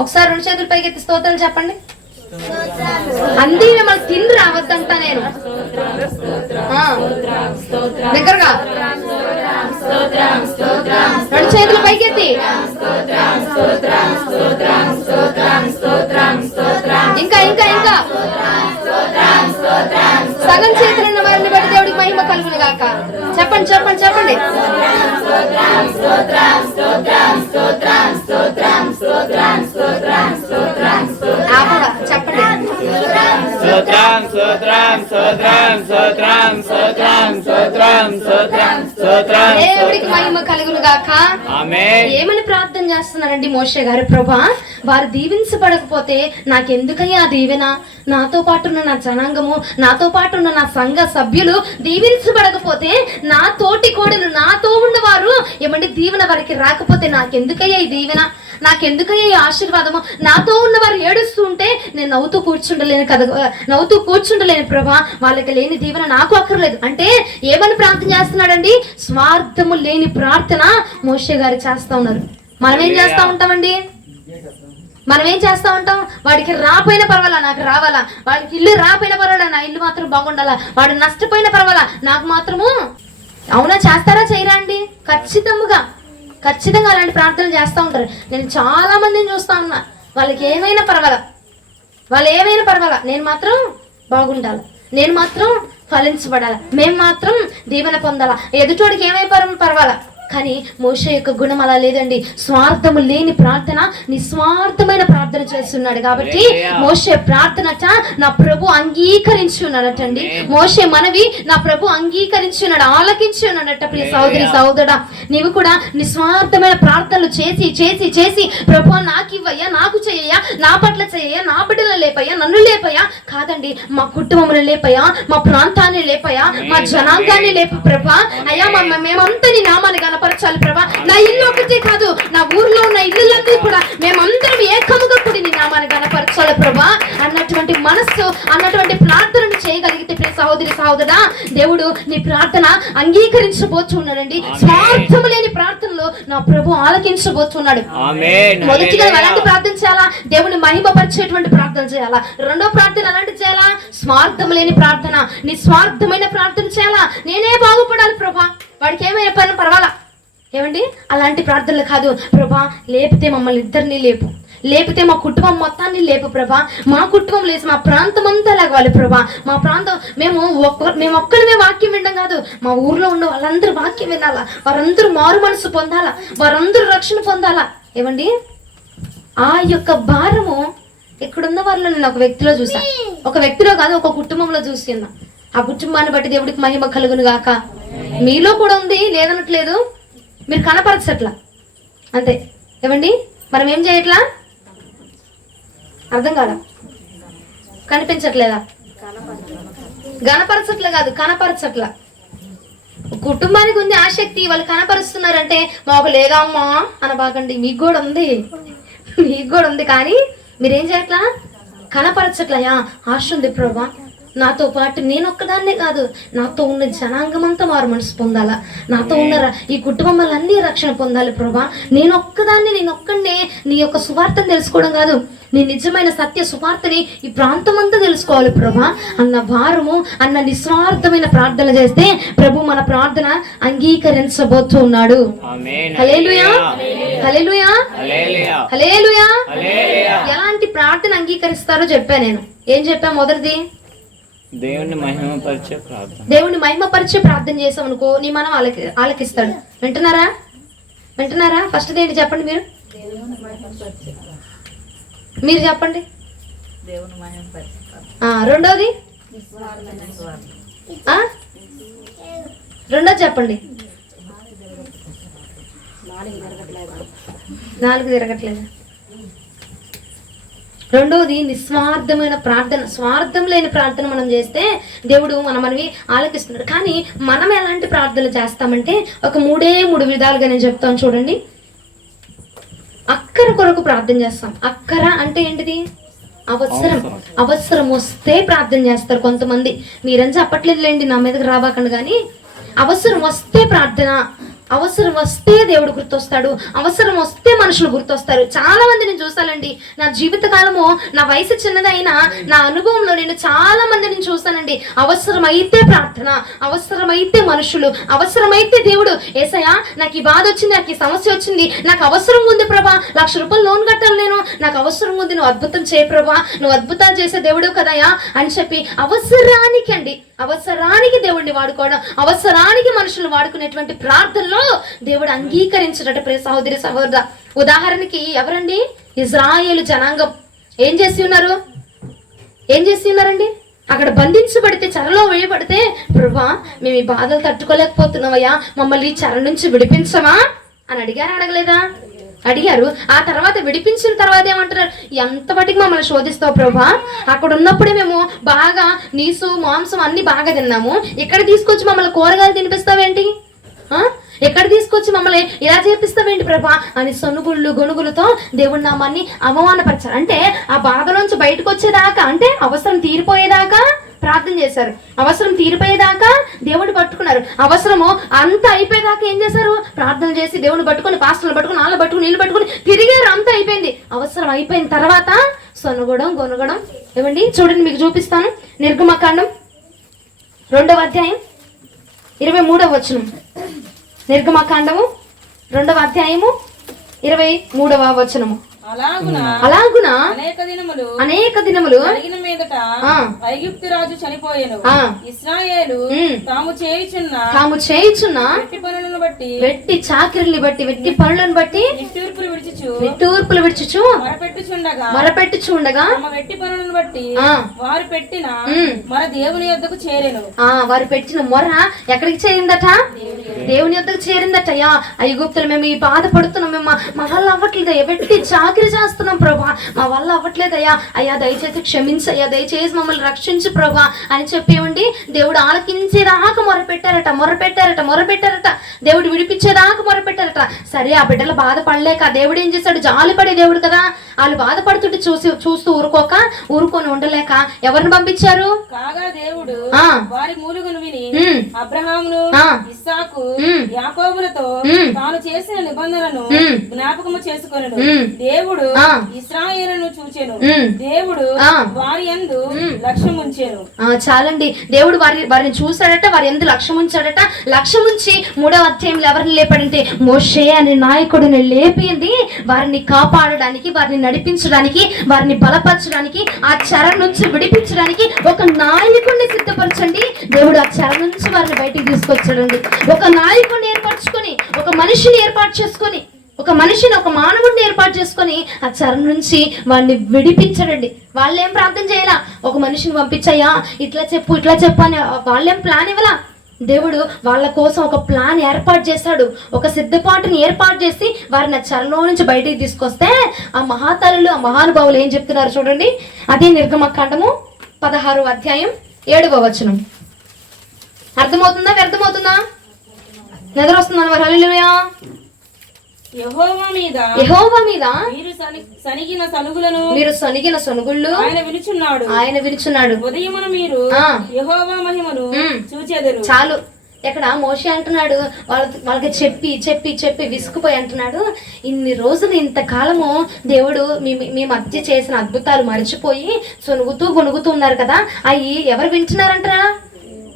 ఒకసారి 2 చేతులు పైకెత్తి స్తోత్రాలు చెప్పండి. అంది మిమ్మల్ని తిని రావద్దంటా నేను. దగ్గరగా 2 చేతులు పైకెత్తి ఇంకా ఇంకా ఇంకా సగం చేతులు ఉన్న వారిని బట్టి దేవుడికి మహిమ కలుగును గాక. చెప్పండి చెప్పండి చెప్పండి. దేవుడికి మహిమ కలుగును గాక. ఏమని ప్రార్థన చేస్తున్నారండి మోషే గారు? ప్రభా, వారు దీవించబడకపోతే నాకెందుకయ్యా దీవెన? నాతో పాటు ఉన్న నా జనాంగము, నాతో పాటు ఉన్న నా సంఘ సభ్యులు దీవించబడకపోతే, నా తోటి కోడలు, నాతో ఉన్నవారు ఏమండి దీవెన వారికి రాకపోతే నాకెందుకయ్యా ఈ దీవెన? నాకెందుకయ్యా ఈ ఆశీర్వాదము? నాతో ఉన్నవారు ఏడుస్తూ ఉంటే నేను నవ్వుతూ కూర్చుంటలేను ప్రభా, వాళ్ళకి లేని దీవెన నాకు అక్కర్లేదు అంటే ఏమని ప్రార్థన చేస్తున్నాడండి? స్వార్థము లేని ప్రార్థన మోషే గారు చేస్తా ఉన్నారు. మనం ఏం చేస్తా ఉంటామండి? మనం ఏం చేస్తా ఉంటాం? వాడికి రాపోయినా పర్వాలా నాకు రావాలా, వాడికి ఇల్లు రాపోయినా పర్వాలా నా ఇల్లు మాత్రం బాగుండాలా, వాడు నష్టపోయినా పర్వాలా నాకు మాత్రము. అవునా? చేస్తారా? చేయరా అండి? ఖచ్చితంగా అలాంటి ప్రార్థనలు చేస్తూ ఉంటారు. నేను చాలా మందిని చూస్తా ఉన్నా. వాళ్ళకి ఏమైనా పర్వాలా, నేను మాత్రం బాగుండాలి, నేను మాత్రం ఫలించబడాలి, మేము మాత్రం దీవెన పొందాలా, ఎదుటోడికి ఏమైపోవడం పర్వాలా. కానీ మోషే యొక్క గుణం అలా లేదండి. స్వార్థము లేని ప్రార్థన, నిస్వార్థమైన ప్రార్థన చేస్తున్నాడు. కాబట్టి మోషే ప్రార్థనట నా ప్రభు అంగీకరించి ఉన్నాడటండి. మోషే మనవి నా ప్రభు అంగీకరించి ఉన్నాడు, ఆలకించి ఉన్నాడట. ప్రియ సహోదరి సహోదరుడా, నీవు కూడా నిస్వార్థమైన ప్రార్థనలు చేసి చేసి చేసి ప్రభు నాకు ఇవ్వయ్యా, నాకు చేయయ్యా, నా పట్ల చేయయ్యా, నా బిడ్డలను లేపయ్యా, నన్ను లేపయ్యా కాదండి, మా కుటుంబమును లేపయ్యా, మా ప్రాంతాన్ని లేపయ్యా, మా జనాంగాన్ని లేపు ప్రభా. అయ్యా మేమంతా నీ నామాన్ని కనపరచాలి ప్రభా. నా ఇల్లు ఒకటే కాదు, నా ఊర్లో ఉన్న ఇల్లులన్నీ కూడా మేమందరం ఏకముగా కూడి నీ నామాన్ని కనపరచాలి ప్రభా అన్నటువంటి మనస్సు, అన్నటువంటి ప్రార్థనను చేయగలిగితే ప్రియ సహోదరి సహోదరా, దేవుడు నీ ప్రార్థన అంగీకరించబోతున్నాడండి. స్వార్థం లేని ప్రార్థనలో నా ప్రభు ఆలకించబోతున్నాడు. మొదటిగా ఎలాంటి ప్రార్థన చేయాలా? దేవుని మహిమపరిచేటువంటి ప్రార్థన చేయాలా. రెండో ప్రార్థన ఎలాంటి చేయాలా? స్వార్థం లేని ప్రార్థన, నిస్వార్థమైన ప్రార్థన చేయాలా. నేనే బాగుపడాలి ప్రభా, వాడికి ఏమైనా పర్వాలా. ఏమండి, అలాంటి ప్రార్థనలు కాదు. ప్రభా లేపితే మమ్మల్ని ఇద్దరిని లేపు, లేపితే మా కుటుంబం మొత్తాన్ని లేపు ప్రభా, మా కుటుంబం లేచి మా ప్రాంతం అంతా లేవాలి ప్రభా. మా ప్రాంతం మేము ఒక్కరిమే వాక్యం వినడం కాదు, మా ఊర్లో ఉన్న వాళ్ళందరూ వాక్యం వినాలా, వారందరూ మారు మనసు పొందాలా, వారందరూ రక్షణ పొందాలా. ఏమండి, ఆ యొక్క భారము ఇక్కడున్న వాళ్ళని నేను ఒక వ్యక్తిలో చూసా. ఒక వ్యక్తిలో కాదు, ఒక కుటుంబంలో చూస్తున్నా. ఆ కుటుంబాన్ని బట్టి దేవుడికి మహిమ కలుగును గాక. మీలో కూడా ఉంది, లేదనట్లేదు, మీరు కనపరచట్లా అంతే. ఏమండి, మనం ఏం చేయట్లా? అర్థం కాదా? కనిపించట్లేదా? గణపరచట్లే కాదు, కనపరచట్లా. కుటుంబానికి ఉంది ఆసక్తి, వాళ్ళు కనపరుస్తున్నారంటే మాకు లేదా అమ్మా అనబాకండి, మీకు కూడా ఉంది, మీకు కూడా ఉంది. కానీ మీరేం చేయట్లా? కనపరచట్లయా. ఆశ ఉంది ప్రభా, నాతో పాటు నేను ఒక్కదాన్నే కాదు, నాతో ఉన్న జనాంగం అంతా మారు మనసు పొందాలా, నాతో ఉన్న ఈ కుటుంబం అన్నీ రక్షణ పొందాలి ప్రభా. నేను ఒక్కడినే నీ యొక్క సువార్తను తెలుసుకోవడం కాదు, నీ నిజమైన సత్య సువార్తని ఈ ప్రాంతం అంతా తెలుసుకోవాలి ప్రభా అన్న భారము, అన్న నిస్వార్థమైన ప్రార్థన చేస్తే ప్రభు మన ప్రార్థన అంగీకరించబోతున్నాడు. హల్లెలూయా, హల్లెలూయా, హల్లెలూయా. ఎలాంటి ప్రార్థన అంగీకరిస్తారో చెప్పా నేను. ఏం చెప్పా? మొదటిది దేవుని మహిమపరిచే ప్రార్థన. దేవుని మహిమపరిచే ప్రార్థన చేసాం అనుకో, నీ మనం ఆలకిస్తాడు. వింటున్నారా? ఫస్ట్ ఏంటి చెప్పండి, మీరు చెప్పండి. రెండోది చెప్పండి. 4 తిరగట్లేదు. రెండోది నిస్వార్థమైన ప్రార్థన. స్వార్థం లేని ప్రార్థన మనం చేస్తే దేవుడు మనవి ఆలకిస్తున్నాడు. కానీ మనం ఎలాంటి ప్రార్థనలు చేస్తామంటే ఒక 3 విధాలుగా నేను చెప్తాను చూడండి. అక్కర కొరకు ప్రార్థన చేస్తాం. అక్కర అంటే ఏంటిది? అవసరం వస్తే ప్రార్థన చేస్తారు కొంతమంది. మీరని చెప్పట్లేదులేండి, నా మీదకి రాబాకండి. కానీ అవసరం వస్తే ప్రార్థన, అవసరం వస్తే దేవుడు గుర్తొస్తాడు, అవసరం వస్తే మనుషులు గుర్తొస్తారు. చాలా మంది నేను చూసానండి, నా జీవిత కాలము, నా వయసు చిన్నదైనా నా అనుభవంలో నేను చాలా మందిని చూసానండి. అవసరమైతే ప్రార్థన, అవసరమైతే మనుషులు, అవసరమైతే దేవుడు, యేసయ్యా నాకు ఈ బాధ వచ్చింది, నాకు ఈ సమస్య వచ్చింది, నాకు అవసరం ఉంది ప్రభా, 1,00,000 రూపాయలు లోన్ కట్టాలి, నాకు అవసరం ఉంది, నువ్వు అద్భుతం చేయ ప్రభా, నువ్వు అద్భుతాలు చేసే దేవుడు కదయా అని చెప్పి అవసరానికి దేవుడిని వాడుకోవడం, అవసరానికి మనుషులు వాడుకునేటువంటి ప్రార్థనలో దేవుడు అంగీకరించడట. ప్రియ సహోదరి సహోదర, ఉదాహరణకి ఎవరండి? ఇజ్రాయేలు జనాంగం ఏం చేసి ఉన్నారండి? అక్కడ బంధించబడితే, చెరలో వేయబడితే, ప్రభువా మేము ఈ బాధలు తట్టుకోలేకపోతున్నామయ్యా, మమ్మల్ని ఈ చెర నుంచి విడిపించమా అని అడగలేదా? అడిగారు. ఆ తర్వాత విడిపించిన తర్వాత ఏమంటారు? ఎంతపటికి మమ్మల్ని శోధిస్తావు ప్రభా, అక్కడ ఉన్నప్పుడే మేము బాగా నీసు మాంసం అన్ని బాగా తిన్నాము, ఇక్కడ తీసుకొచ్చి మమ్మల్ని కూరగాయలు తినిపిస్తావేంటి, ఎక్కడ తీసుకొచ్చి మమ్మల్ని ఇలా చేపిస్తావేంటి ప్రభా అని గొనుగులతో దేవుడి నామాన్ని అవమానపరిచారు. అంటే ఆ బాధ నుంచి బయటకు వచ్చేదాకా, అంటే అవసరం తీరిపోయేదాకా ప్రార్థన చేశారు. అవసరం తీరిపోయేదాకా దేవుడు పట్టుకున్నారు. అవసరము అంతా అయిపోయేదాకా ఏం చేశారు? ప్రార్థన చేసి దేవుని పట్టుకుని, పాస్టర్లు పట్టుకుని, వాళ్ళని పట్టుకుని, నీళ్ళు పట్టుకుని తిరిగారు. అంతా అయిపోయింది. అవసరం అయిపోయిన తర్వాత గొనగడం. ఏమండి చూడండి, మీకు చూపిస్తాను. నిర్గమకాండం 2వ అధ్యాయం 23వ వచనం. నిర్గమకాండము 2వ అధ్యాయము 23వ వచనము. అలాగున అనేక దినములు కలిగిన మీదట ఐగుప్తు రాజు చనిపోయెను. ఇశ్రాయేలు తాము చేయుచున్న వెట్టి చాకిరీని బట్టి, వెట్టి పనులను బట్టి నిట్టూర్పులు విడుచుచు మొరపెట్టుచుండగా వెట్టి పనులను బట్టి వారు పెట్టిన మన దేవుని యొద్దకు చేరెను. వారు పెట్టిన మొర ఎక్కడికి చేరిందట? దేవుని యొద్దకు చేరిందటయ్యా. ఐగుప్తులు మేము ఈ బాధపడుతున్నాం, మేము మా వల్ల అవ్వట్లేదయ్యా, వెట్టి చాకిరీ చేస్తున్నాం ప్రభా, మా వల్ల అవ్వట్లేదయ్యా, అయ్యా దయచేసి క్షమించయ్యా, దయచేసి మమ్మల్ని రక్షించు ప్రభా అని చెప్పేవండి. దేవుడు ఆలకించేదాకా మొరపెట్టారట. దేవుడు విడిపించేదాకా మొరపెట్టారట. సరే, ఆ బిడ్డలు బాధపడలేక దేవుడు ఏం చేశాడు? జాలిపడే దేవుడు కదా, వాళ్ళు బాధపడుతుంటే చూస్తూ ఊరుకొని ఉండలేక ఎవరిని పంపించారు? కాగా దేవుడు ఆ. వారి మూలుగును విని ఉమ్. అబ్రహామును ఆ. ఇస్సాకు ఉమ్. యాకోబులతో ఉమ్. తాను చేసిన నిబంధనను ఉమ్. జ్ఞాపకము చేసుకొనెను. ఉమ్. దేవుడు ఆ. ఇశ్రాయేలును చూచెను. ఉమ్. దేవుడు ఆ. వారి యందు ఉమ్. లక్ష్యం ఉంచెను. చాలండి. దేవుడు వారిని చూశాడట, వారి ఎందు లక్ష్యం ఉంచాడట. లక్ష్యం ఉంచి 3వ అధ్యాయంలో ఎవరిని లేపాడంటే మోషే అనే నాయకుడిని లేపింది వారిని కాపాడడానికి, వారిని నడిపించడానికి, వారిని బలపరచడానికి, ఆ చెర నుంచి విడిపించడానికి ఒక నాయకుడిని సిద్ధపరచండి. దేవుడు ఆ చెర నుంచి వారిని బయటికి తీసుకొచ్చాడండి. ఒక నాయకుడిని ఏర్పరచుకొని, ఒక మనిషిని ఏర్పాటు చేసుకొని, ఒక మానవుడిని ఏర్పాటు చేసుకొని ఆ చెర నుంచి వాడిని విడిపించడండి. వాళ్ళేం ప్రార్థన చేయాలా? ఒక మనిషిని పంపించయ్యా, ఇట్లా చెప్పు అని వాళ్ళేం ప్లాన్ ఇవ్వాలా? దేవుడు వాళ్ళ కోసం ఒక ప్లాన్ ఏర్పాటు చేశాడు. ఒక సిద్ధపాటుని ఏర్పాటు చేసి వారిని చెరలో నుంచి బయటికి తీసుకొస్తే ఆ మహాతల్లులు, ఆ మహానుభావులు ఏం చెప్తున్నారు చూడండి. అదే నిర్గమకాండము 16వ అధ్యాయం 7వ వచనం. అర్థమవుతుందా? వ్యర్థమవుతుందా? నిద్ర వస్తుందా? మరి హల్లెలూయా. యెహోవా మీద మీరు సనిగిన సనుగుళ్ళు ఆయన విలుచున్నాడు. ఉదయమున మీరు యెహోవా మహిమను చూచెదరు. చాలు. ఇక్కడ మోషే అంటున్నాడు, వాళ్ళకి చెప్పి విసుకుపోయి అంటున్నాడు, ఇన్ని రోజులు ఇంతకాలము దేవుడు మీ మధ్య చేసిన అద్భుతాలు మర్చిపోయి గొనుగుతూ ఉన్నారు కదా, అవి ఎవరు వింటున్నారంటారా?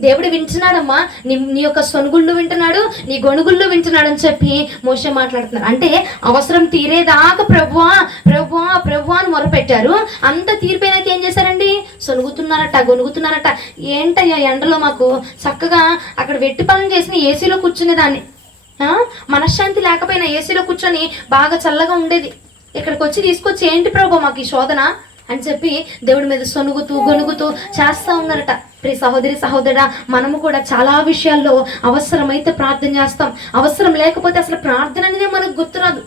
దేవుడు వింటున్నాడమ్మా. నీ యొక్క సొనుగుళ్ళు వింటున్నాడు, నీ గొనుగుళ్ళు వింటున్నాడు అని చెప్పి మోషే మాట్లాడుతున్నారు. అంటే అవసరం తీరేదాకా ప్రభువా అని మొరపెట్టారు. అంత తీరిపోయినాక ఏం చేశారండి? గొనుగుతున్నారట. ఏంటయ్యా ఎండలో మాకు చక్కగా అక్కడ వెట్టి పనులు చేసిన ఏసీలో కూర్చునేదాన్ని, మనశ్శాంతి లేకపోయినా ఏసీలో కూర్చొని బాగా చల్లగా ఉండేది. ఇక్కడికి తీసుకొచ్చి ఏంటి ప్రభు మాకు ఈ శోధన అని చెప్పి దేవుడి మీద గొనుగుతూ చేస్తా ఉన్నారట. ప్రియ సహోదరుడా, మనము కూడా చాలా విషయాల్లో అవసరమైతే ప్రార్థన చేస్తాం. అవసరం లేకపోతే అసలు ప్రార్థన అనేది మనకు గుర్తురాదు.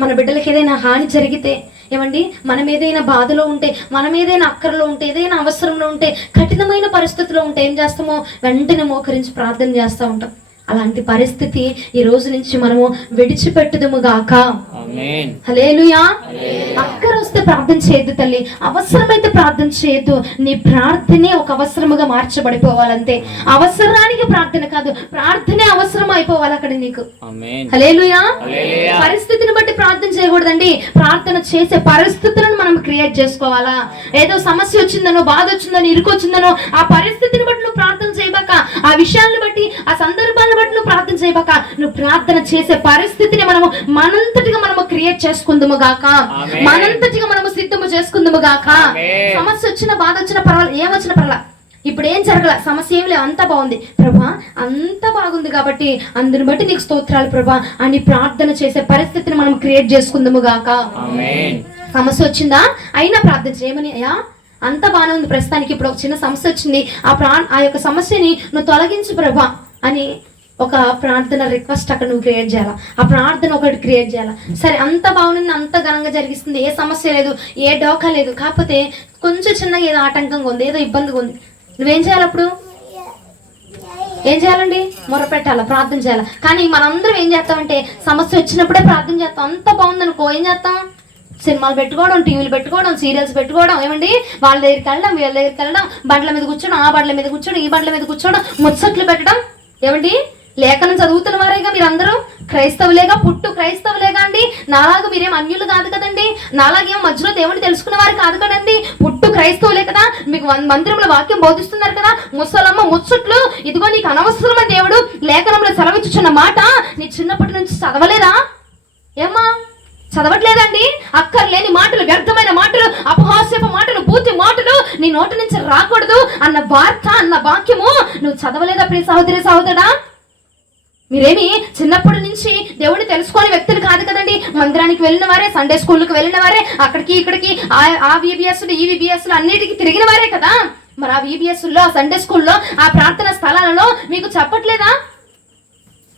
మన బిడ్డలకి ఏదైనా హాని జరిగితే, ఏమండి, మనం ఏదైనా బాధలో ఉంటే, మనం ఏదైనా అక్కరలో ఉంటే, ఏదైనా అవసరంలో ఉంటే, కఠినమైన పరిస్థితిలో ఉంటే ఏం చేస్తామో వెంటనే మోకరించి ప్రార్థన చేస్తూ ఉంటాం. అలాంటి పరిస్థితి ఈ రోజు నుంచి మనము విడిచిపెట్టుదుము గాక. హల్లెలూయా. అక్కర వస్తే ప్రార్థన చేయొద్దు తల్లి, అవసరమైతే ప్రార్థన చేయొద్దు. నీ ప్రార్థనే ఒక అవసరముగా మార్చబడిపోవాలంతే. అవసరానికి ప్రార్థన కాదు, ప్రార్థనే అవసరం అయిపోవాలి అక్కడ నీకు. హల్లెలూయా. పరిస్థితిని బట్టి ప్రార్థన చేయకూడదండి, ప్రార్థన చేసే పరిస్థితులను మనం క్రియేట్ చేసుకోవాలా. ఏదో సమస్య వచ్చిందనో, బాధ వచ్చిందనో, ఇరుకు వచ్చిందనో, ఆ పరిస్థితిని బట్టి నువ్వు ప్రార్థన చేయబాక, ఆ విషయాన్ని బట్టి, ఆ సందర్భాన్ని బట్టి నువ్వు ప్రార్థన చేయబాక. నువ్వు ప్రార్థన చేసే పరిస్థితిని మనంతటిగా మనము క్రియేట్ చేసుకుందాము గాక, మనంతటిగా మనము సిద్ధము చేసుకుందాము గాక. సమస్య వచ్చిన, బాధ వచ్చిన పర్వాలేదు, ఏమొచ్చినా పర్వాలా, ఇప్పుడు ఏం జరగల, సమస్య ఏం లేవు, అంతా బాగుంది ప్రభా, అంత బాగుంది కాబట్టి అందుని బట్టి నీకు స్తోత్రాలు ప్రభా అని ప్రార్థన చేసే పరిస్థితిని మనం క్రియేట్ చేసుకుందాము గాక. సమస్య వచ్చిందా, అయినా ప్రార్థన చేయమని, అయ్యా అంత బాగానే ఉంది ప్రస్తుతానికి, ఇప్పుడు ఒక చిన్న సమస్య వచ్చింది, ఆ యొక్క సమస్యని నువ్వు తొలగించు ప్రభా అని ఒక ప్రార్థన రిక్వెస్ట్ అక్కడ నువ్వు క్రియేట్ చేయాలా. ఆ ప్రార్థన ఒకటి క్రియేట్ చేయాలా. సరే, అంత బాగుంది, అంత ఘనంగా జరిగిస్తుంది, ఏ సమస్య లేదు, ఏ డోకా లేదు, కాకపోతే కొంచెం చిన్నగా ఏదో ఆటంకంగా ఉంది, ఏదో ఇబ్బందిగా ఉంది, నువ్వేం చేయాలి? అప్పుడు ఏం చేయాలండి? మొరపెట్టాలా, ప్రార్థన చేయాలా. కానీ మనందరం ఏం చేస్తామంటే సమస్య వచ్చినప్పుడే ప్రార్థన చేస్తాం. అంత బాగుందనుకో ఏం చేస్తాం? సినిమాలు పెట్టుకోవడం, టీవీలు పెట్టుకోవడం, సీరియల్స్ పెట్టుకోవడం, ఏమండి, వాళ్ళ దగ్గరికి వెళ్ళడం, వీళ్ళ దగ్గరికి వెళ్ళడం, బండ్ల మీద కూర్చోడం, ఆ బండ్ల మీద కూర్చోడం, ఈ బండ్ల మీద కూర్చోడం, ముచ్చట్లు పెట్టడం. ఏమండి, లేఖనం చదువుతున్న వారేగా మీరందరూ, క్రైస్తవులేగా, పుట్టు క్రైస్తవులేగా అండి. నాలాగా మీరేం అన్యులు కాదు కదండి, నాలాగేం మధ్యలో దేవుని తెలుసుకునే వారు కాదు కదండి, పుట్టు క్రైస్తవులే కదా. మీకు మందిరంలో వాక్యం బోధిస్తున్నారు కదా, ముసలమ్మ ముచ్చట్లు, ఇదిగో నీకు అనవసరమైన దేవుడు లేఖనంలో సెలవిచ్చుచున్న మాట నీ చిన్నప్పటి నుంచి చదవలేదా? ఏమ్మా, చదవట్లేదండి? అక్కర్లేని మాటలు, వ్యర్థమైన మాటలు, అపహాస్యపు మాటలు, పూర్తి మాటలు నీ నోటి నుంచి రాకూడదు అన్న వార్త, అన్న వాక్యము నువ్వు చదవలేదా? ప్రియ సహోదరుడా, మీరేమి చిన్నప్పటి నుంచి దేవుడిని తెలుసుకొని వ్యక్తులు కాదు కదండి. మందిరానికి వెళ్ళిన వారే, సండే స్కూల్కి వెళ్ళిన వారే, అక్కడికి ఇక్కడికి ఆ VBSలు ఈ VBSలు అన్నిటికీ తిరిగిన వారే కదా. మరి ఆ VBSల్లో, ఆ సండే స్కూల్లో, ఆ ప్రార్థన స్థలాలలో మీకు చెప్పట్లేదా?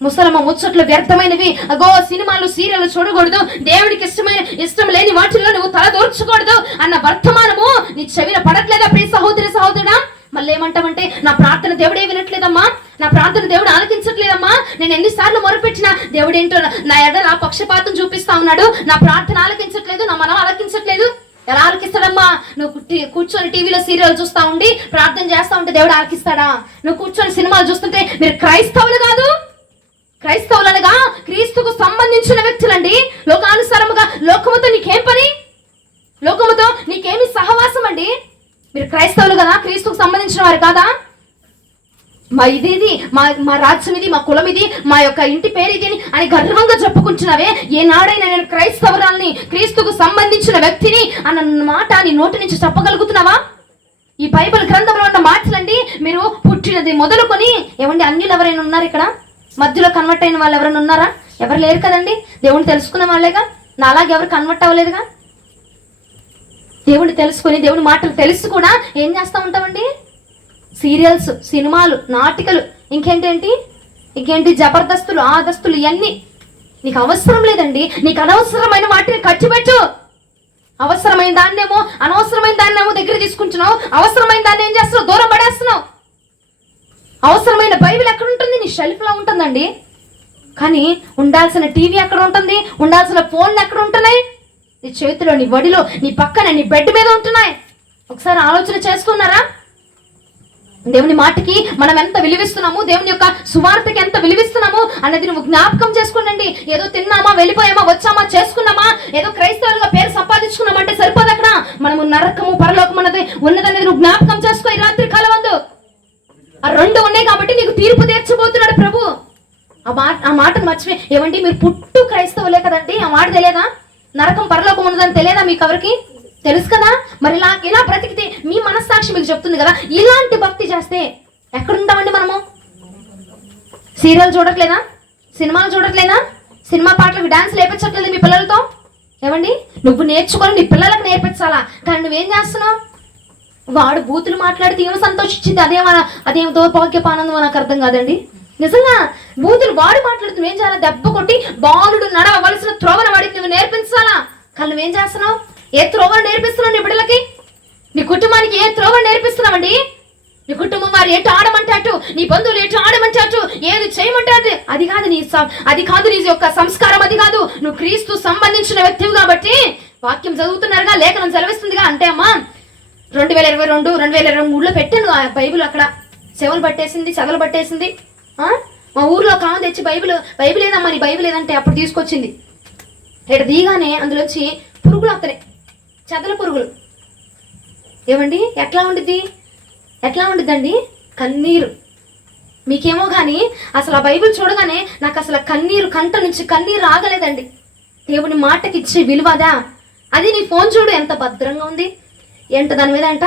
ముసలమ్మ ముచ్చట్లు, వ్యర్థమైనవి, అగో సినిమాలు సీరియల్ చూడకూడదు, దేవుడికి ఇష్టం లేని వాటిల్లో నువ్వు తల దూర్చకూడదు అన్న వర్తమానము నీ చెవిన పడట్లేదా? ప్రియ సహోదరుడా, మళ్ళీ ఏమంటామంటే నా ప్రార్థన దేవుడే వినట్లేదమ్మా, నా ప్రార్థన దేవుడు ఆలకించట్లేదమ్మా. నేను ఎన్నిసార్లు మొరపెట్టినా దేవుడు ఏంటో నా ఎడల పక్షపాతం చూపిస్తా ఉన్నాడు. నా ప్రార్థన ఆలకించట్లేదు, నా మనం ఆలకించట్లేదు. ఎలా ఆలకిస్తాడమ్మా? నువ్వు కూర్చొని టీవీలో సీరియల్ చూస్తా ఉండి ప్రార్థన చేస్తా ఉంటే దేవుడు ఆలకిస్తాడా? నువ్వు కూర్చొని సినిమాలు చూస్తుంటే మీరు క్రైస్తవులు కాదు, క్రైస్తవులనగా క్రీస్తుకు సంబంధించిన వ్యక్తులండి. లోకానుసారముగా లోకముతో నీకేం పని? లోకముతో నీకేమి సహవాసం అండి? మీరు క్రైస్తవులు కదా, క్రీస్తుకు సంబంధించిన వారు కాదా? మా ఇది మా రాజ్యం ఇది, మా కులం ఇది, మా యొక్క ఇంటి పేరు ఇది అని గర్వంగా చెప్పుకుంటున్నావే. ఏనాడైనా నేను క్రైస్తవురాల్ని, క్రీస్తుకు సంబంధించిన వ్యక్తిని అన్న మాట నీ నోటి నుంచి చెప్పగలుగుతున్నావా? ఈ బైబిల్ గ్రంథంలో ఉన్న మాటలండి. మీరు పుట్టినది మొదలుకొని ఏమండి, అన్యులు ఎవరైనా ఉన్నారు ఇక్కడ? మధ్యలో కన్వర్ట్ అయిన వాళ్ళు ఎవరైనా ఉన్నారా? ఎవరు లేరు కదండి. దేవుణ్ణి తెలుసుకున్న వాళ్ళేగా. నాలాగే ఎవరు కన్వర్ట్ అవ్వలేదుగా. దేవుణ్ణి తెలుసుకొని దేవుని మాటలు తెలుసు కూడా ఏం చేస్తూ ఉంటామండి? సీరియల్స్, సినిమాలు, నాటికలు, ఇంకేంటి జబర్దస్తులు, ఆదస్తులు, ఇవన్నీ నీకు అవసరం లేదండి. నీకు అనవసరమైన వాటిని ఖర్చు పెట్టు. అవసరమైన దాన్నేమో అనవసరమైన దాన్నేమో దగ్గర తీసుకుంటున్నావు. అవసరమైన దాన్ని ఏం చేస్తున్నావు? దూరం పడేస్తున్నావు. అవసరమైన బైబిల్ ఎక్కడ ఉంటుంది? నీ షెల్ఫ్లో ఉంటుందండి. కానీ ఉండాల్సిన టీవీ ఎక్కడ ఉంటుంది? ఉండాల్సిన ఫోన్లు ఎక్కడ ఉంటున్నాయి? నీ చేతిలో, నీ వడిలో, నీ పక్కన, నీ బెడ్ మీద ఉంటున్నాయి. ఒకసారి ఆలోచన చేసుకున్నారా? దేవుని మాటకి మనం ఎంత విలువిస్తున్నాము, దేవుని యొక్క సువార్తకి ఎంత విలువిస్తున్నాము అన్నది నువ్వు జ్ఞాపకం చేసుకోండి. ఏదో తిన్నామా, వెళ్ళిపోయామా, వచ్చామా, చేసుకున్నామా, ఏదో క్రైస్తవులుగా పేరు సంపాదించుకున్నామంటే సరిపోదు. అక్కడ మనము నరకము పరలోకం అన్నది ఉన్నదనేది నువ్వు జ్ఞాపకం చేసుకో. ఈ రాత్రి కాలవందు ఆ రెండు ఉన్నాయి కాబట్టి నీకు తీర్పు తీర్చబోతున్నాడు ప్రభు. ఆ మాటను మర్చిపోయి ఏమండి, మీరు పుట్టు క్రైస్తవులే కదండి, ఆ మాట తెలియదా? నరకం పరలోకం ఉన్నదని తెలియదా మీకు? ఎవరికి తెలుసు కదా. మరి ఇలా బ్రతికితే మీ మనస్సాక్షి మీకు చెప్తుంది కదా. ఇలాంటి భక్తి చేస్తే ఎక్కడుంటామండి మనము? సీరియల్ చూడట్లేదా? సినిమాలు చూడట్లేదా? సినిమా పాటలకు డాన్స్ లేపించట్లేదు మీ పిల్లలతో? ఏమండి, నువ్వు నేర్చుకొని నీ పిల్లలకు నేర్పించాలా. కానీ నువ్వేం చేస్తున్నావు? వాడు బూతులు మాట్లాడితే ఏమో సంతోషించింది, అదేమో దౌర్భాగ్యపానందం నాకు అర్థం కాదండి. నిజంగా బూతులు వాడు మాట్లాడుతూ ఏం చేయాలా? దెబ్బ కొట్టి బాలుడు నడవలసిన త్రోవన వాడికి నువ్వు నేర్పించాలా. కానీ నువ్వేం చేస్తున్నావు? ఏ త్రోవను నేర్పిస్తున్నావు నీ బిడ్డలకి? నీ కుటుంబానికి ఏ త్రోవను నేర్పిస్తున్నావండి? నీ కుటుంబం వారు ఎటు ఆడమంటే అటు, నీ బంధువులు ఎటు ఆడమంటే అటు, ఏది చేయమంటే అది. అది కాదు నీ యొక్క సంస్కారం, అది కాదు. నువ్వు క్రీస్తు సంబంధించిన వ్యక్తివి కాబట్టి వాక్యం చదువుతున్నారుగా, లేఖనం సెలవిస్తుందిగా. అంటే అమ్మా 2022, 2023లో పెట్టాను ఆ బైబిల్. అక్కడ చెవులు పట్టేసింది, చదలు పట్టేసింది. మా ఊర్లో కాదు తెచ్చి బైబిల్ ఏదమ్మా నీ బైబిల్ ఏదంటే అప్పుడు తీసుకొచ్చింది. ఇక్కడ దిగానే అందులోంచి పురుగులు వస్తాయి, చెదల పురుగులు. ఏమండి, ఎట్లా ఉండిద్దండి? కన్నీరు. మీకేమో కానీ అసలు ఆ బైబిల్ చూడగానే నాకు అసలు కంట నుంచి కన్నీరు ఆగలేదండి. దేవుని మాటకి ఇచ్చే విలువదా అది. నీ ఫోన్ చూడు ఎంత భద్రంగా ఉంది. ఏంట దాని మీద అంట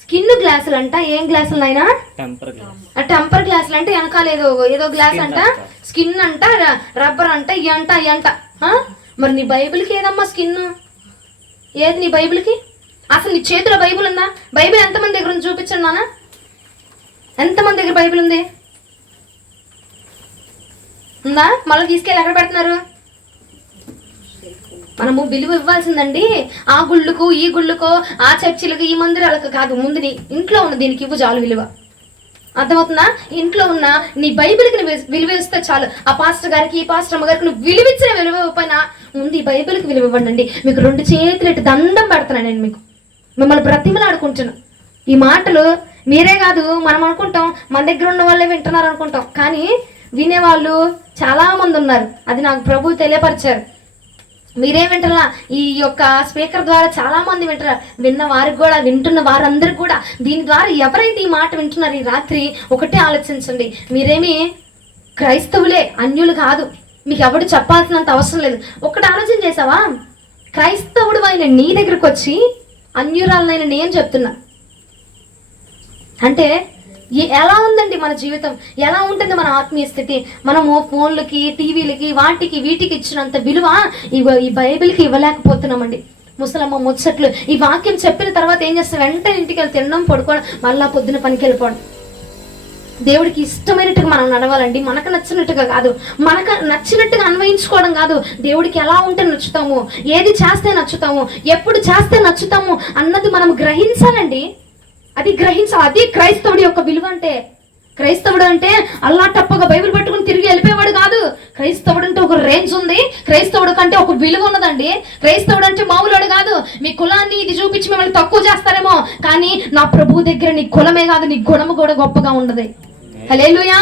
స్కిన్ గ్లాసులు అంట. ఏం గ్లాసులు అయినా? టెంపర్ గ్లాసులు అంటే వెనకాల ఏదో గ్లాస్ అంట, స్కిన్ అంట, రబ్బర్ అంట, ఇవి అంట. మరి నీ బైబిల్కి ఏదమ్మా స్కిన్? ఏది నీ బైబిల్కి? అసలు నీ చేతిలో బైబిల్ ఉందా? బైబిల్ ఎంతమంది దగ్గర ఉంది చూపించండి నాన్న. ఎంతమంది దగ్గర బైబిల్ ఉంది? ఉందా? మళ్ళీ తీసుకెళ్ళి ఎక్కడ పెడుతున్నారు? మనము విలువ ఇవ్వాల్సిందండి ఆ గుళ్ళకు, ఈ గుళ్ళకో, ఆ చర్చిలకు, ఈ మందిరాలకు కాదు. ముందు నీ ఇంట్లో ఉన్న దీనికి ఇవ్వు చాలు విలువ. అర్థమవుతుందా? ఇంట్లో ఉన్న నీ బైబిల్కి నువ్వు విలువ ఇస్తే చాలు. ఆ పాస్టర్ గారికి, ఈ పాస్టర్ అమ్మ గారికి నువ్వు విలువిచ్చిన విలువ ఇవ్వకపోయినా ముందు ఈ బైబిల్కి విలువ ఇవ్వండి. మీకు 2 చేతులు ఇటు దండం పెడుతున్నాను నేను. మిమ్మల్ని బ్రతిమలాడుకుంటున్నా. ఈ మాటలు మీరే కాదు మనం అనుకుంటాం, మన దగ్గర ఉన్న వాళ్ళే వింటున్నారు అనుకుంటాం. కానీ వినేవాళ్ళు చాలా మంది ఉన్నారు. అది నాకు ప్రభువు తెలియపరిచారు. మీరేం వింటారా? ఈ యొక్క స్పీకర్ ద్వారా చాలా మంది వింటారా. విన్న వారికి కూడా, వింటున్న వారందరికి కూడా, దీని ద్వారా ఎవరైతే ఈ మాట వింటున్నారు ఈ రాత్రి ఒకటే ఆలోచించండి. మీరేమి క్రైస్తవులే, అన్యులు కాదు. మీకు ఎవడు చెప్పాల్సినంత అవసరం లేదు. ఒకటి ఆలోచన చేసావా? క్రైస్తవుడు అయిన నీ దగ్గరకు వచ్చి అన్యురాలనైనా నేను చెప్తున్నా అంటే ఎలా ఉందండి మన జీవితం? ఎలా ఉంటుంది మన ఆత్మీయ స్థితి? మనము ఫోన్లకి, టీవీలకి, వీటికి ఇచ్చినంత విలువ ఈ బైబిల్కి ఇవ్వలేకపోతున్నామండి. ముసలమ్మ ముచ్చట్లు ఈ వాక్యం చెప్పిన తర్వాత ఏం చేస్తాం? వెంటనే ఇంటికి వెళ్ళి తినడం, పడుకోవడం, మళ్ళా పొద్దున పనికి వెళ్ళిపోవడం. దేవుడికి ఇష్టమైనట్టుగా మనం నడవాలండి. మనకు నచ్చినట్టుగా కాదు, మనకు నచ్చినట్టుగా అన్వయించుకోవడం కాదు. దేవుడికి ఎలా ఉంటే నచ్చుతాము, ఏది చేస్తే నచ్చుతాము, ఎప్పుడు చేస్తే నచ్చుతాము అన్నది మనం గ్రహించాలండి. అది గ్రహించాలి. అది క్రైస్తవుడి యొక్క విలువ అంటే. క్రైస్తవుడు అంటే అల్లా టప్పగా బైబిల్ పట్టుకుని తిరిగి వెళ్ళిపోయేవాడు కాదు. క్రైస్తవుడు అంటే ఒక రేంజ్ ఉంది, క్రైస్తవుడు కంటే ఒక విలువ ఉన్నదండి. క్రైస్తవుడు అంటే మామూలుడు కాదు. మీ కులాన్ని ఇది చూపించి మిమ్మల్ని తక్కువ చేస్తారేమో, కానీ నా ప్రభు దగ్గర నీ కులమే కాదు, నీ గుణము కూడా గొప్పగా ఉండదు. హల్లెలూయా.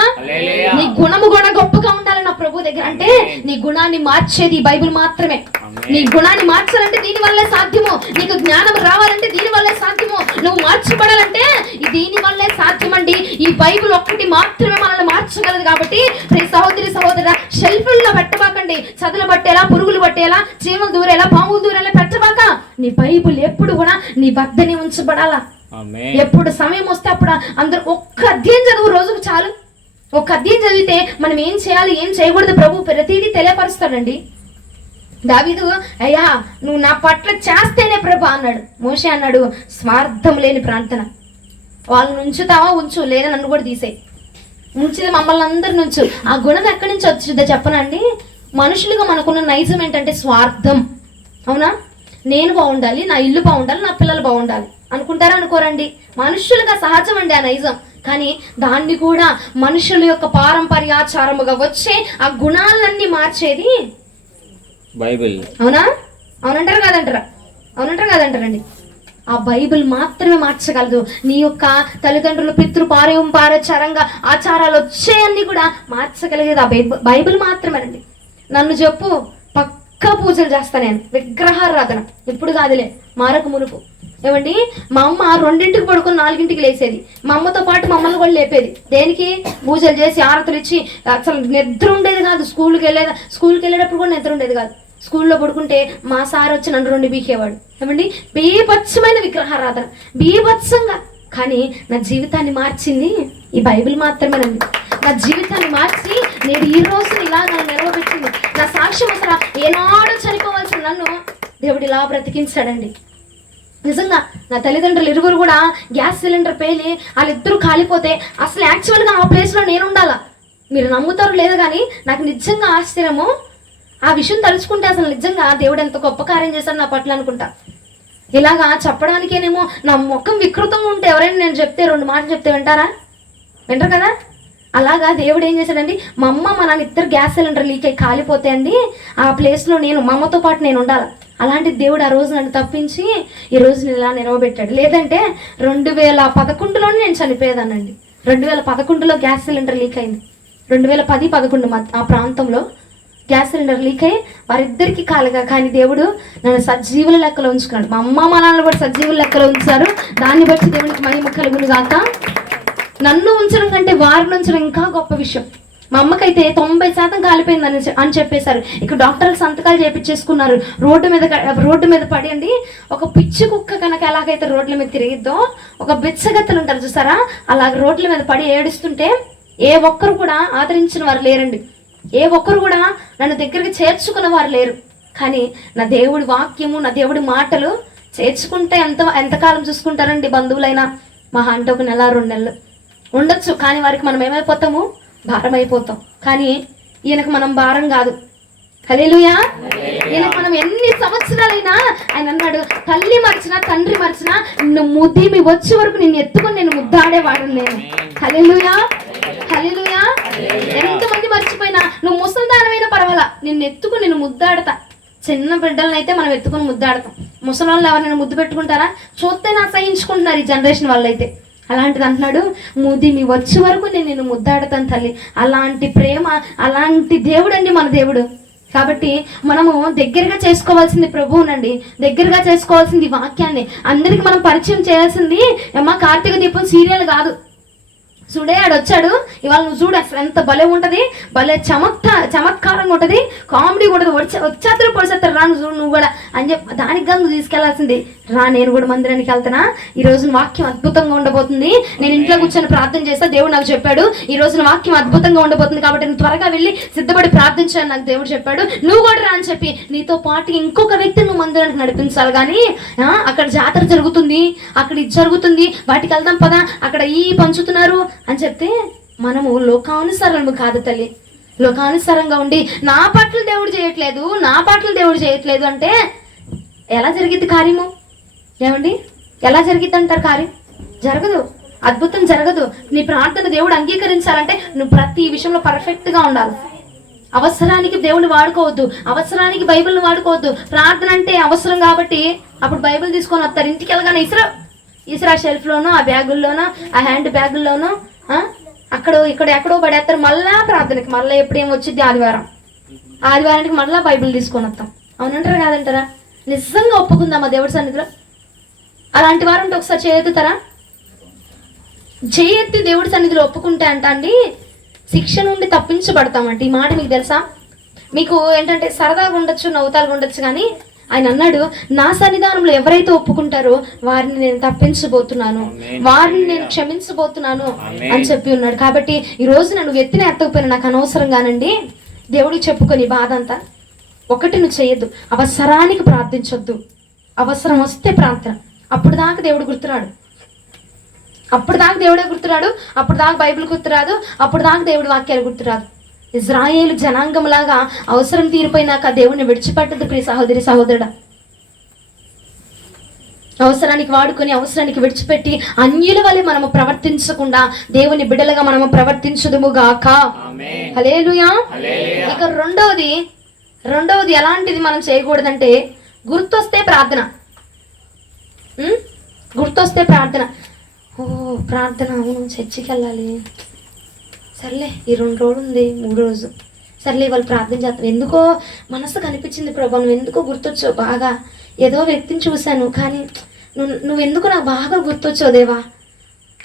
నీ గుణము కూడా గొప్పగా ఉండాలి నా ప్రభు దగ్గర. అంటే నీ గుణాన్ని మార్చేది బైబిల్ మాత్రమే. నీ గుణాన్ని మార్చాలంటే దీని వల్లే సాధ్యము. నీకు జ్ఞానం రావాలంటే దీని వల్లే సాధ్యము. నువ్వు మార్చబడాలంటే దీని వల్లే సాధ్యమండి. ఈ బైబిల్ ఒక్కటి మాత్రమే మనల్ని మార్చగలదు. కాబట్టి సహోదరి సహోదర, షెల్ఫ్లో పెట్టబాకండి. చదువులు పట్టేలా, పురుగులు పట్టేలా, చీమలు దూరేలా, పాములు దూరేలా పెట్టబాక. నీ బైబిల్ ఎప్పుడు కూడా నీ వద్దనే ఉంచబడాలా. ఎప్పుడు సమయం వస్తే అప్పుడు అందరూ ఒక్క అధ్యాయం చదువు, రోజుకు చాలు. ఒక్క అధ్యాయం చదివితే మనం ఏం చేయాలి, ఏం చేయకూడదు ప్రభు ప్రతిదీ తెలియపరుస్తాడండి. దావీదు, అయ్యా నువ్వు నా పట్ల చేస్తేనే ప్రభు అన్నాడు. మోషే అన్నాడు, స్వార్థం లేని ప్రార్థన. వాళ్ళని ఉంచుతావా ఉంచు, లేదా నన్ను కూడా తీసేయి. ఉంచితే మమ్మల్ని అందరి నుంచు. ఆ గుణం ఎక్కడి నుంచి వచ్చిందో చెప్పనండి. మనుషులుగా మనకున్న నైజం ఏంటంటే స్వార్థం. అవునా? నేను బాగుండాలి, నా ఇల్లు బాగుండాలి, నా పిల్లలు బాగుండాలి అనుకుంటారా? అనుకోరండి. మనుషులుగా సహజం అండి ఆ నైజం. కానీ దాన్ని కూడా మనుషుల యొక్క పారంపర్యాచారముగా వచ్చే ఆ గుణాలన్నీ మార్చేది బైబిల్. అవునా? అవునంటారా కాదంటారా? అవునంటారా కాదంటారండి? ఆ బైబిల్ మాత్రమే మార్చగలదు. నీ యొక్క తల్లిదండ్రులు పారంపర్యాచారంగా ఆచారాలు వచ్చేయన్నీ కూడా మార్చగలిగేది ఆ బైబిల్ మాత్రమేనండి. నన్ను చెప్పు, పక్కా పూజలు చేస్తా నేను, విగ్రహారాధన ఇప్పుడు కాదులే, మారకు మునుపు. ఏమండి, మా అమ్మ 2ంటికి పడుకొని 4ంటికి లేసేది. మా అమ్మతో పాటు మమ్మల్ని కూడా లేపేది. దేనికి? పూజలు చేసి ఆరతులు ఇచ్చి. అసలు నిద్ర ఉండేది కాదు. స్కూల్కి వెళ్ళేటప్పుడు కూడా నిద్ర ఉండేది కాదు. స్కూల్లో పడుకుంటే మా సార్ వచ్చి నన్ను 2 బీకేవాడు. ఏమండి, బీభత్సమైన విగ్రహారాధన, బీభత్సంగా. కానీ నా జీవితాన్ని మార్చింది ఈ బైబిల్ మాత్రమేనండి. నా జీవితాన్ని మార్చి నేను ఈ రోజు ఇలా నన్ను నిలవబెట్టింది. నా సాక్ష్యం అసలు ఏనాడో చనిపోవాల్సిన నన్ను దేవుడు ఇలా బ్రతికించాడండి. నిజంగా నా తల్లిదండ్రులు ఇరువురు కూడా గ్యాస్ సిలిండర్ పేలి వాళ్ళిద్దరూ కాలిపోతే అసలు యాక్చువల్గా ఆ ప్లేస్లో నేను ఉండాలా. మీరు నమ్ముతారు లేదు కానీ నాకు నిజంగా ఆశ్చర్యము. ఆ విషయం తలుచుకుంటే అసలు నిజంగా దేవుడు ఎంత గొప్ప కార్యం చేశాడు నా పట్ల అనుకుంటా. ఇలాగా చెప్పడానికేనేమో నా ముఖం వికృతంగా ఉంటే ఎవరైనా నేను చెప్తే 2 మాటలు చెప్తే వింటారా? వింటారు కదా? అలాగా దేవుడు ఏం చేశాడండి, మా అమ్మ మా నాన్న ఇద్దరు గ్యాస్ సిలిండర్ లీక్ అయ్యి కాలిపోతే అండి ఆ ప్లేస్లో నేను, మా అమ్మతో పాటు నేను ఉండాలి. అలాంటి దేవుడు ఆ రోజు నన్ను తప్పించి ఈ రోజు నేను ఇలా నిలవబెట్టాడు. లేదంటే 2011లోనే నేను చనిపోయేదానండి. 2011లో గ్యాస్ సిలిండర్ లీక్ అయింది. 2010-11 ఆ ప్రాంతంలో గ్యాస్ సిలిండర్ లీక్ అయ్యి వారిద్దరికి కాలుగా. కానీ దేవుడు నన్ను సజీవుల లెక్కలో ఉంచుకున్నాడు. మా అమ్మ మా నాన్న కూడా సజీవుల లెక్కలో ఉంచారు. దాన్ని బట్టి దేవునికి మహిమ కలుగును గాక. నన్ను ఉంచడం కంటే వారిని ఉంచడం ఇంకా గొప్ప విషయం. మా అమ్మకైతే 90% కాలిపోయిందని అని చెప్పేశారు. ఇక్కడ డాక్టర్లు సంతకాలు చేపించేసుకున్నారు. రోడ్డు మీద పడి అండి, ఒక పిచ్చి కుక్క కనుక ఎలాగైతే రోడ్ల మీద తిరిగిద్దో, ఒక బిచ్చగత్తలు ఉంటారు చూసారా, అలాగ రోడ్ల మీద పడి ఏడుస్తుంటే ఏ ఒక్కరు కూడా ఆదరించిన వారు లేరండి. ఏ ఒక్కరు కూడా నన్ను దగ్గరికి చేర్చుకున్న వారు లేరు. కానీ నా దేవుడి వాక్యము, నా దేవుడి మాటలు చేర్చుకుంటే ఎంతకాలం చూసుకుంటారండి బంధువులైనా? మహా అంటే 1 నెల 2 నెలలు ఉండొచ్చు. కానీ వారికి మనం ఏమైపోతాము? భారం అయిపోతాం. కానీ ఈయనకు మనం భారం కాదు. హల్లెలూయా. ఈయనకు మనం ఎన్ని సంవత్సరాలైనా, ఆయన అన్నాడు, తల్లి మర్చినా తండ్రి మర్చినా నిన్ను ముద్దిమి వచ్చే వరకు నిన్ను ఎత్తుకొని నేను ముద్దాడేవాడు నేను. హల్లెలూయా. హల్లెలూయా. ఎంతమంది మర్చిపోయినా, నువ్వు ముసలిదానమైనా పర్వాలా, నిన్ను ఎత్తుకుని నేను ముద్దాడతా. చిన్న బిడ్డలను అయితే మనం ఎత్తుకొని ముద్దాడతాం. ముసలి వాళ్ళు ఎవరైనా ముద్దు పెట్టుకుంటారా? చూస్తేనే అసహించుకుంటున్నారు ఈ జనరేషన్ వాళ్ళైతే. అలాంటిది అంటున్నాడు, ముదిమి వచ్చే వరకు నేను నిన్ను ముద్దాడతాను తల్లి. అలాంటి ప్రేమ, అలాంటి దేవుడు అండి మన దేవుడు. కాబట్టి మనము దగ్గరగా చేసుకోవాల్సింది ప్రభువునండి, దగ్గరగా చేసుకోవాల్సింది వాక్యాన్ని. అందరికి మనం పరిచయం చేయాల్సింది అమ్మ కార్తీక దీపం సీరియల్ కాదు. చూడే ఆడొచ్చాడు ఇవాళ, నువ్వు చూడు అసలు ఎంత భలే ఉంటుంది, భలే చమత్కారంగా ఉంటుంది, కామెడీ ఉంటుంది, వచ్చేస్తారు పొడిసేస్తారు, రా నువ్వు కూడా అని చెప్పి దానికి కానీ నువ్వు తీసుకెళ్లాల్సింది. రా నేను కూడా మందిరానికి వెళ్తానా, ఈ రోజున వాక్యం అద్భుతంగా ఉండబోతుంది, నేను ఇంట్లో కూర్చొని ప్రార్థన చేస్తా, దేవుడు నాకు చెప్పాడు ఈ రోజున వాక్యం అద్భుతంగా ఉండబోతుంది కాబట్టి నువ్వు త్వరగా వెళ్ళి సిద్ధపడి ప్రార్థించాను నాకు దేవుడు చెప్పాడు, నువ్వు కూడా రా అని చెప్పి నీతో పాటు ఇంకొక వ్యక్తిని నువ్వు మందిరానికి నడిపించాలి. కానీ అక్కడ జాతర జరుగుతుంది, అక్కడ ఇది జరుగుతుంది, వాటికి వెళ్దాం పదా, అక్కడ ఈ పంచుతున్నారు అని చెప్తే మనము లోకానుసారము కాదు తల్లి. లోకానుసారంగా ఉండి నా పట్ల దేవుడు చేయట్లేదు అంటే ఎలా జరిగిద్ది కార్యము? ఏమండి, ఎలా జరిగిద్ది అంటారు? కార్యం జరగదు. అద్భుతం జరగదు. నీ ప్రార్థన దేవుడు అంగీకరించాలంటే నువ్వు ప్రతి విషయంలో పర్ఫెక్ట్ గా ఉండాలి. అవసరానికి దేవుని వాడుకోవద్దు, అవసరానికి బైబిల్ని వాడుకోవద్దు. ప్రార్థన అంటే అవసరం కాబట్టి అప్పుడు బైబిల్ తీసుకొని వస్తారు. ఇంటికి వెళ్ళగానే ఇసురా షెల్ఫ్లోనో, ఆ బ్యాగుల్లోనో, ఆ హ్యాండ్ బ్యాగుల్లోనో, ఇక్కడ ఎక్కడో పడేస్తారు. మళ్ళా ప్రార్థనకి మళ్ళీ ఎప్పుడేం వచ్చింది ఆదివారానికి మళ్ళీ బైబిల్ తీసుకొని వస్తాం. అవునంటారా కాదంటారా? నిజంగా ఒప్పుకుందామా దేవుడి సన్నిధిలో? అలాంటి వారు ఉంటే ఒకసారి చేయెత్తుతారా? చేయెత్తి దేవుడి సన్నిధిలో ఒప్పుకుంటే అండి శిక్ష నుండి తప్పించబడతామంటే. ఈ మాట మీకు తెలుసా? మీకు ఏంటంటే సరదాగా ఉండొచ్చు, నవ్వుతాలుగా ఉండొచ్చు, కానీ ఆయన అన్నాడు, నా సన్నిధానంలో ఎవరైతే ఒప్పుకుంటారో వారిని నేను తప్పించబోతున్నాను, వారిని నేను క్షమించబోతున్నాను అని చెప్పి ఉన్నాడు. కాబట్టి ఈ రోజు నువ్వు ఎత్తిన ఎత్తకపోయినా నాకు అనవసరంగానండి దేవుడికి చెప్పుకొని బాధ అంతా. ఒకటి నువ్వు చేయొద్దు, అవసరానికి ప్రార్థించొద్దు. అవసరం వస్తే ప్రార్థన. అప్పుడు దాకా దేవుడు గుర్తురాడు, అప్పుడు దాకా దేవుడే గుర్తురాడు, అప్పుడు దాకా బైబిల్ గుర్తురాదు, అప్పుడు దాకా దేవుడి వాక్యాలు గుర్తురాదు. ఇజ్రాయేలు జనాంగంలాగా అవసరం తీరిపోయినాక దేవుడిని విడిచిపెట్టదు ప్రియ సహోదరి సహోదరుడా. అవసరానికి వాడుకొని అవసరానికి విడిచిపెట్టి అన్యుల వలె మనము ప్రవర్తించకుండా దేవుని బిడ్డలుగా మనము ప్రవర్తించుదుము గాక. హల్లెలూయా. ఇక రెండవది ఎలాంటిది మనం చేయకూడదంటే, గుర్తొస్తే ప్రార్థన. గుర్తొస్తే ప్రార్థన. ప్రార్థన, అవును చర్చికి వెళ్ళాలి, సర్లే ఈ 2 రోజులు ఉంది, 3 రోజు సర్లే వాళ్ళు ప్రార్థన చేస్తారు. ఎందుకో మనసు కనిపించింది ప్రభా, నువ్వు ఎందుకో గుర్తొచ్చావు బాగా, ఏదో వ్యక్తిని చూశాను కానీ నువ్వెందుకు నాకు బాగా గుర్తొచ్చావు దేవా,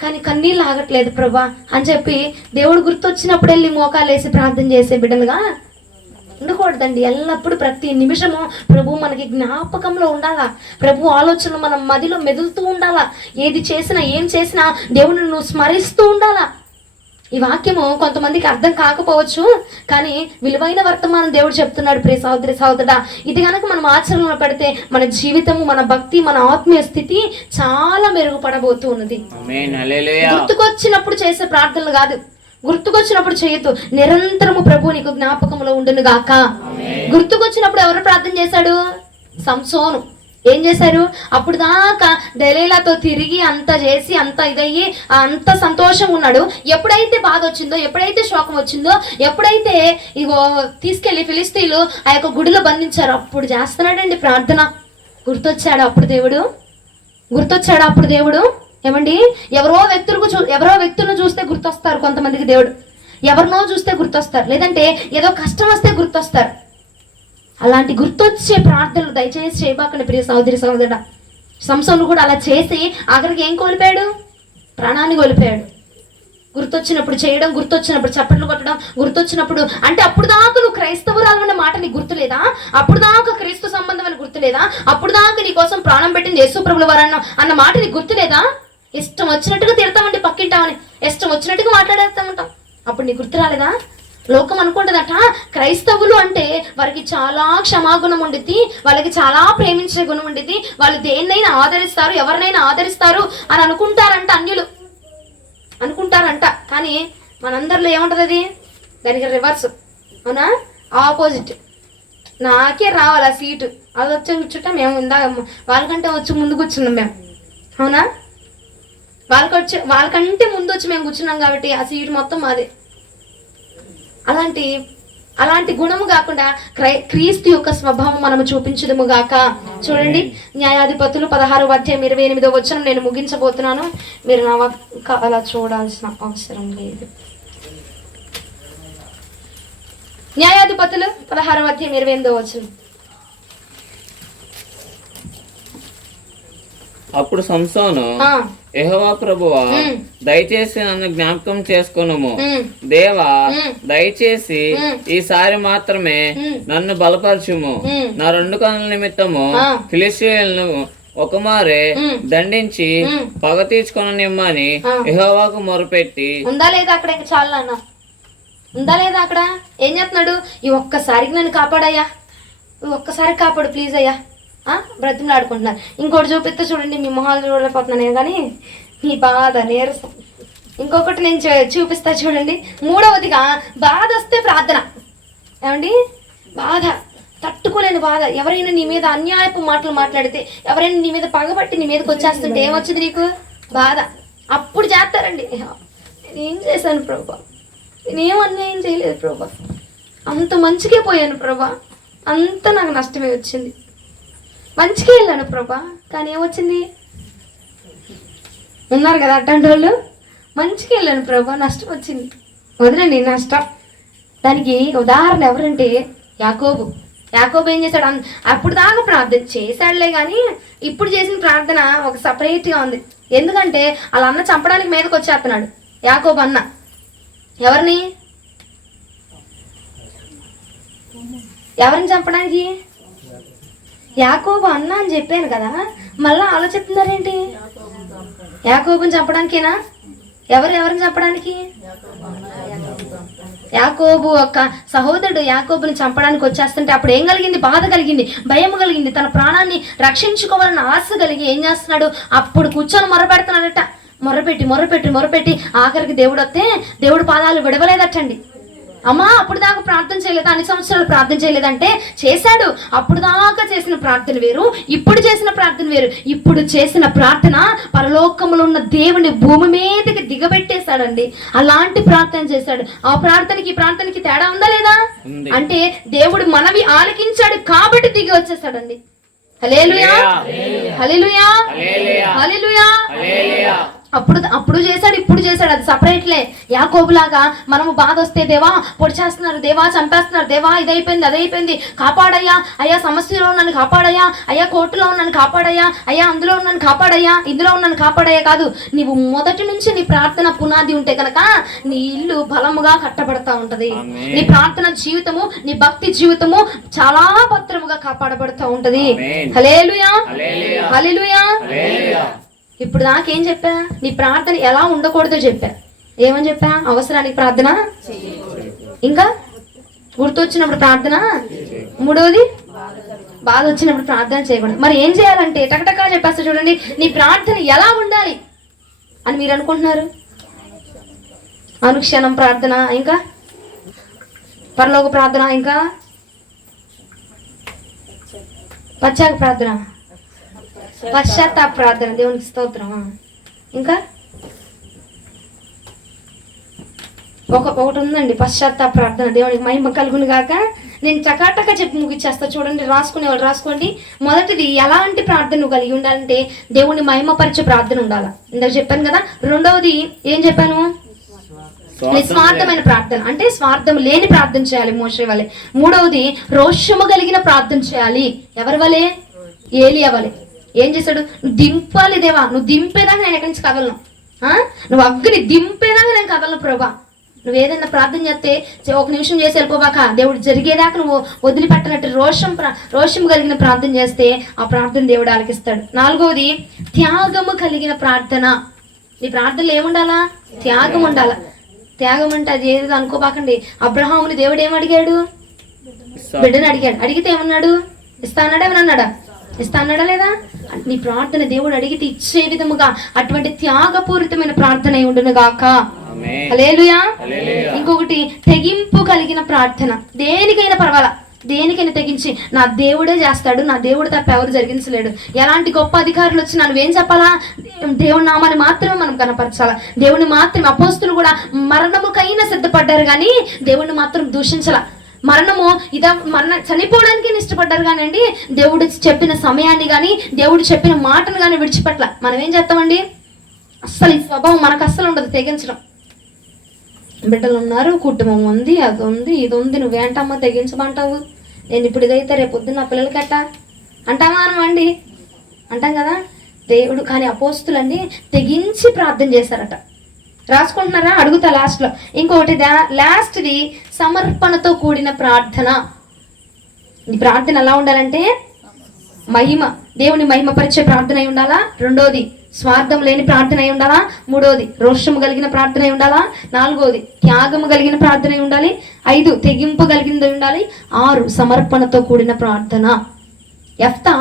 కానీ కన్నీళ్ళు ఆగట్లేదు ప్రభా అని చెప్పి దేవుడు గుర్తొచ్చినప్పుడు వెళ్ళి మోకాలేసి ప్రార్థన చేసే బిడ్డలుగా ఉండకూడదండి. ఎల్లప్పుడూ ప్రతి నిమిషము ప్రభు మనకి జ్ఞాపకంలో ఉండాలా, ప్రభు ఆలోచనలు మన మదిలో మెదులుతూ ఉండాలా. ఏది చేసినా ఏం చేసినా దేవుని నువ్వు స్మరిస్తూ ఉండాలా. ఈ వాక్యము కొంతమందికి అర్థం కాకపోవచ్చు, కానీ విలువైన వర్తమానం దేవుడు చెప్తున్నాడు ప్రియ సహోదరి సహోదరుడా. ఇది కనుక మనం ఆచరణలో పెడితే మన జీవితము, మన భక్తి, మన ఆత్మీయ స్థితి చాలా మెరుగుపడబోతూ ఉన్నది. గుర్తుకొచ్చినప్పుడు చేసే ప్రార్థనలు కాదు, గుర్తుకొచ్చినప్పుడు చేయొద్దు. నిరంతరము ప్రభు నీకు జ్ఞాపకంలో ఉండును గాక. గుర్తుకొచ్చినప్పుడు ఎవరు ప్రార్థన చేశాడు? సంసోను. ఏం చేశారు? అప్పుడు దాకా దెలీలాతో తిరిగి అంత చేసి అంత ఇదయ్యి అంత సంతోషం ఉన్నాడు. ఎప్పుడైతే బాధ వచ్చిందో, ఎప్పుడైతే శోకం వచ్చిందో, ఎప్పుడైతే ఇగో తీసుకెళ్లి ఫిలిస్తీన్లు ఆ యొక్క గుడిలో బంధించారు, అప్పుడు చేస్తున్నాడండి ప్రార్థన. గుర్తొచ్చాడు అప్పుడు దేవుడు. ఏమండి, ఎవరో వ్యక్తులను చూస్తే గుర్తొస్తారు కొంతమందికి దేవుడు, ఎవరినో చూస్తే గుర్తొస్తారు, లేదంటే ఏదో కష్టం వస్తే గుర్తొస్తారు. అలాంటి గుర్తొచ్చే ప్రార్థనలు దయచేసి చేయబాకండి ప్రియ సహోదరి సహోదరుడా. సంసోను కూడా అలా చేసి ఆఖరికి ఏం కోల్పోయాడు? ప్రాణాన్ని కోల్పోయాడు. గుర్తొచ్చినప్పుడు చేయడం, గుర్తొచ్చినప్పుడు చప్పట్లు కొట్టడం, గుర్తొచ్చినప్పుడు అంటే అప్పుడు దాకా నువ్వు క్రైస్తవురాలు అన్న మాట నీకు గుర్తులేదా? అప్పుడు దాకా క్రీస్తు సంబంధం అని గుర్తులేదా? అప్పుడు దాకా నీ కోసం ప్రాణం పెట్టింది యేసు ప్రభుల వారు అన్న మాట నీకు గుర్తులేదా? ఇష్టం వచ్చినట్టుగా తిడతామండి, పక్కింటామని ఇష్టం వచ్చినట్టుగా మాట్లాడేస్తా ఉంటాం. అప్పుడు నీకు గుర్తు రాలేదా? లోకం అనుకుంటుందట క్రైస్తవులు అంటే వారికి చాలా క్షమాగుణం ఉండిద్ది, వాళ్ళకి చాలా ప్రేమించే గుణం ఉండిద్ది, వాళ్ళు దేన్నైనా ఆదరిస్తారు, ఎవరినైనా ఆదరిస్తారు అని అనుకుంటారంట. అన్యులు అనుకుంటారంట, కానీ మనందరిలో ఏముంటుంది? అది దానికి రివర్స్. అవునా? ఆపోజిట్. నాకే రావాలి ఆ సీటు, అది వచ్చి కూర్చుంటా మేము ఇందాక వాళ్ళకంటే వచ్చి ముందు కూర్చున్నాం మేము. అవునా? వాళ్ళకంటే ముందు వచ్చి మేము కూర్చున్నాం కాబట్టి ఆ సీటు మొత్తం మాదే. అలాంటి గుణము కాకుండా క్రీస్తు యొక్క స్వభావం మనము చూపించదుము గాక. చూడండి, న్యాయాధిపతులు 16:28 నేను ముగించబోతున్నాను. మీరు నా అలా చూడాల్సిన అవసరం లేదు. న్యాయాధిపతులు 16:28. అప్పుడు సంసోను, యెహోవా ప్రభువా, దయచేసి నన్ను జ్ఞాపకం చేసుకొనుము. దేవా, దయచేసి ఈసారి మాత్రమే నన్ను బలపరచుము. నా 2 కన్నుల నిమిత్తము ఫిలిష్తీయులను ఒకమారే దండించి పగ తీర్చుకొననిమ్మని యెహోవాకు మొరపెట్టి. ఉందా లేదా అక్కడ? ఇంకా చాలా అన్న ఉందా లేదా అక్కడ? ఏం చేస్తున్నాడు? ఈ ఒక్కసారికి నన్ను కాపాడయ్యా, ఒక్కసారి కాపాడు ప్లీజ్ అయ్యా, బ్రతిమలు ఆడుకుంటున్నారు. ఇంకోటి చూపిస్తే చూడండి, మీ మొహాలు చూడలేకపోతున్నాను కానీ మీ బాధ నీరసం. ఇంకొకటి నేను చూపిస్తా చూడండి. 3వదిగా బాధ వస్తే ప్రార్థన. ఏమండి, బాధ తట్టుకోలేని బాధ. ఎవరైనా నీ మీద అన్యాయపు మాటలు మాట్లాడితే, ఎవరైనా నీ మీద పగబట్టి నీ మీదకి వచ్చేస్తుంటే ఏమొచ్చింది నీకు? బాధ. అప్పుడు చేస్తారండి. నేనేం చేశాను ప్రభా, నేనేం అన్యాయం చేయలేదు ప్రభా, అంత మంచిగా పోయాను ప్రభా, అంత నాకు నష్టమే వచ్చింది. మంచిగా వెళ్ళాను ప్రభా, కానీ ఏమొచ్చింది? ఉన్నారు కదా అట్లాంటి వాళ్ళు. మంచిగా వెళ్ళాను ప్రభా, నష్టం వచ్చింది. వదిలేండి నష్టం. దానికి ఉదాహరణ ఎవరంటే యాకోబు. యాకోబు ఏం చేశాడు? అప్పుడు దాకా ప్రార్థన చేశాడులే, కానీ ఇప్పుడు చేసిన ప్రార్థన ఒక సపరేట్గా ఉంది. ఎందుకంటే వాళ్ళ అన్న చంపడానికి మీదకి వచ్చేస్తున్నాడు యాకోబు అన్న. ఎవరిని చంపడానికి? యాకోబు అన్న అని చెప్పాను కదా, మళ్ళీ ఆలోచిస్తున్నారేంటి? యాకోబుని చంపడానికేనా? ఎవరిని చంపడానికి? యాకోబు ఒక సహోదరుడు యాకోబుని చంపడానికి వచ్చేస్తుంటే అప్పుడు ఏం కలిగింది? బాధ కలిగింది, భయం కలిగింది, తన ప్రాణాన్ని రక్షించుకోవాలన్న ఆశ కలిగి ఏం చేస్తున్నాడు? అప్పుడు కూర్చొని మొరపెడుతున్నాడట. మొరపెట్టి ఆఖరికి దేవుడు వస్తే దేవుడు పాదాలు విడవలేదటండి. అమ్మా అప్పుడు దాకా ప్రార్థన చేయలేదు, అన్ని సంవత్సరాలు ప్రార్థన చేయలేదంటే చేశాడు. అప్పుడు దాకా చేసిన ప్రార్థన వేరు, ఇప్పుడు చేసిన ప్రార్థన వేరు. ఇప్పుడు చేసిన ప్రార్థన పరలోకములో ఉన్న దేవుని భూమి మీదకి దిగబెట్టేశాడండి. అలాంటి ప్రార్థన చేశాడు. ఆ ప్రార్థనకి ప్రార్థనకి తేడా ఉందా లేదా? అంటే దేవుడు మనవి ఆలకించాడు కాబట్టి దిగి వచ్చేసాడండి. హల్లెలూయా, హల్లెలూయా, హల్లెలూయా. అప్పుడు చేశాడు, ఇప్పుడు చేశాడు. అది సపరేట్లే. యాకోబులాగా మనము బాధ వస్తే దేవా పొడి చేస్తున్నారు, దేవా చంపేస్తున్నారు, దేవా ఇదైపోయింది అదైపోయింది, కాపాడయ్యా అయ్యా, సమస్యలో ఉన్నాను కాపాడయ్యా అయ్యా, కోర్టులో ఉన్నాను కాపాడయ్యా అయ్యా, అందులో ఉన్నాను కాపాడయ్యా, ఇందులో ఉన్నాను కాపాడయ్యా కాదు. నీవు మొదటి నుంచి నీ ప్రార్థన పునాది ఉంటే కనుక నీ ఇల్లు బలముగా కట్టబడతా ఉంటది. నీ ప్రార్థన జీవితము, నీ భక్తి జీవితము చాలా భద్రముగా కాపాడబడుతూ ఉంటది. హల్లెలూయా, హల్లెలూయా. ఇప్పుడు నాకేం చెప్పా? నీ ప్రార్థన ఎలా ఉండకూడదో చెప్పా. ఏమని చెప్పా? అవసరానికి ప్రార్థన, ఇంకా గుర్తొచ్చినప్పుడు ప్రార్థన, మూడోది బాధ వచ్చినప్పుడు ప్రార్థన చేయకూడదు. మరి ఏం చేయాలంటే టకటకా చెప్పేస్తా చూడండి. నీ ప్రార్థన ఎలా ఉండాలి అని మీరు అనుకుంటున్నారు? అనుక్షణం ప్రార్థన, ఇంకా పరలోక ప్రార్థన, ఇంకా పశ్చాత్తాప ప్రార్థన, పశ్చాత్తాప ప్రార్థన, దేవునికి స్తోత్రం. ఇంకా ఒకటి ఉందండి, పశ్చాత్తాప ప్రార్థన, దేవునికి మహిమ కలుగును గాక. నేను చకాటక చెప్పి ముగిచ్చేస్తా చూడండి. రాసుకునే వాళ్ళు రాసుకోండి. మొదటిది ఎలాంటి ప్రార్థన కలిగి ఉండాలంటే దేవుని మహిమపరిచే ప్రార్థన ఉండాలి. ఇందాక చెప్పాను కదా. రెండవది ఏం చెప్పాను? నిస్వార్థమైన ప్రార్థన, అంటే స్వార్థం లేని ప్రార్థన చేయాలి మోషే వలె. మూడవది రోషము కలిగిన ప్రార్థన చేయాలి. ఎవరి వలె? ఏలియా వలె. ఏం చేశాడు? నువ్వు దింపాలి దేవా, నువ్వు దింపేదాకా నేను ఎక్కడి నుంచి కదలను, నువ్వు అగ్ని దింపేదాకా నేను కదలను ప్రభా. నువ్వు ఏదైనా ప్రార్థన చేస్తే ఒక నిమిషం చేసి వెళ్ళిపోవాక దేవుడు జరిగేదాకా నువ్వు వదిలిపెట్టనట్టు రోషం కలిగిన ప్రార్థన చేస్తే ఆ ప్రార్థన దేవుడు ఆలకిస్తాడు. నాలుగవది త్యాగము కలిగిన ప్రార్థన. నీ ప్రార్థనలో ఏముండాలా? త్యాగం ఉండాలా. త్యాగం అంటే అది ఏదో అనుకోబాకండి. అబ్రహాముని దేవుడు ఏమడిగాడు? బిడ్డను అడిగాడు. అడిగితే ఏమన్నాడు? ఇస్తా అన్నాడా? ఏమన్నాడా? ఇస్తా అన్నాడా లేదా? నీ ప్రార్థన దేవుడు అడిగితే ఇచ్చే విధముగా అటువంటి త్యాగపూరితమైన ప్రార్థన ఉండును గాక. హల్లెలూయా. ఇంకొకటి తెగింపు కలిగిన ప్రార్థన. దేనికైనా పర్వాలా, దేనికైనా తెగించి నా దేవుడే చేస్తాడు, నా దేవుడు తప్ప ఎవరు జరిగించలేడు. ఎలాంటి గొప్ప అధికారులు వచ్చినా నువ్వేం చెప్పాలా? దేవుని నామాన్ని మాత్రమే మనం కనపరచాలా. దేవుని మాత్రమే. అపోస్తులు కూడా మరణముకైనా సిద్ధపడ్డారు కానీ దేవుణ్ణి మాత్రం దూషించాల. మరణ చనిపోవడానికి ఇష్టపడ్డారు కానండి, దేవుడు చెప్పిన సమయాన్ని కానీ దేవుడు చెప్పిన మాటను కానీ విడిచిపెట్ల. మనం ఏం చేస్తామండి? అస్సలు ఈ స్వభావం మనకు అస్సలు ఉండదు, తెగించడం. బిడ్డలు ఉన్నారు, కుటుంబం ఉంది, అది ఉంది, ఇది ఉంది, నువ్వేంటమ్మా తెగించమంటావు? నేను ఇప్పుడు ఇదైతే రేపు పొద్దున్న నా పిల్లలకి ఎట్టా అంటామా? అనమండి, అంటాం కదా. దేవుడు కానీ అపోస్తులండి తెగించి ప్రార్థన చేశారట. రాసుకుంటున్నారా? అడుగుతా లాస్ట్లో. ఇంకొకటి లాస్ట్ది సమర్పణతో కూడిన ప్రార్థన. ఈ ప్రార్థన ఎలా ఉండాలంటే దేవుని మహిమపరిచే ప్రార్థన అయి ఉండాలా. రెండోది స్వార్థం లేని ప్రార్థన అయి ఉండాలా. మూడోది రోషము కలిగిన ప్రార్థన అయి ఉండాలా. నాలుగోది త్యాగము కలిగిన ప్రార్థన అయి ఉండాలి. 5 తెగింపు కలిగింది ఉండాలి. 6 సమర్పణతో కూడిన ప్రార్థన. యెఫ్తా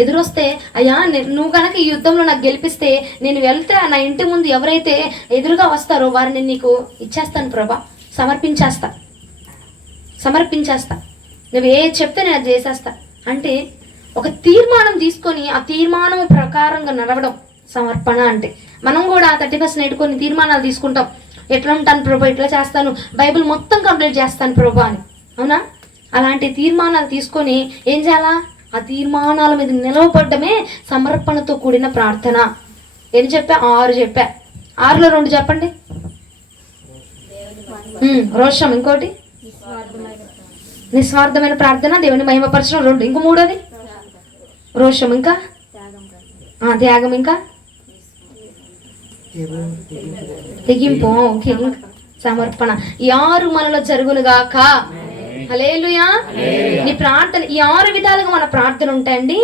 ఎదురొస్తే, అయ్యా నువ్వు కనుక ఈ యుద్ధంలో నాకు గెలిపిస్తే నేను వెళ్తే నా ఇంటి ముందు ఎవరైతే ఎదురుగా వస్తారో వారిని నీకు ఇచ్చేస్తాను ప్రభా, సమర్పించేస్తా, నువ్వు ఏ చెప్తే నేను అది చేసేస్తా అంటే ఒక తీర్మానం తీసుకొని ఆ తీర్మానం ప్రకారంగా నడవడం సమర్పణ అంటే. మనం కూడా 31st నైట్ కొన్ని తీర్మానాలు తీసుకుంటాం. ఎట్లా ఉంటాను ప్రభు, ఎట్లా చేస్తాను, బైబిల్ మొత్తం కంప్లీట్ చేస్తాను ప్రభు అని. అవునా? అలాంటి తీర్మానాలు తీసుకొని ఏం చేయాలా? ఆ తీర్మానాల మీద నిలవపడ్డమే సమర్పణతో కూడిన ప్రార్థన. ఏం చెప్పా? 6 చెప్పా. 6లో 2 చెప్పండి. రోషం. ఇంకోటి నిస్వార్థమైన ప్రార్థన, దేవుని మహిమపరచడం 2. ఇంకో 3వది రోషం, ఇంకా త్యాగం, ఇంకా తెగింపు, సమర్పణ. ఈ 6 మనలో జరుగునుగాక. హల్లెలూయా. నీ ప్రార్థన ఈ 6 విధాలుగా మన ప్రార్థన ఉంటాయండి.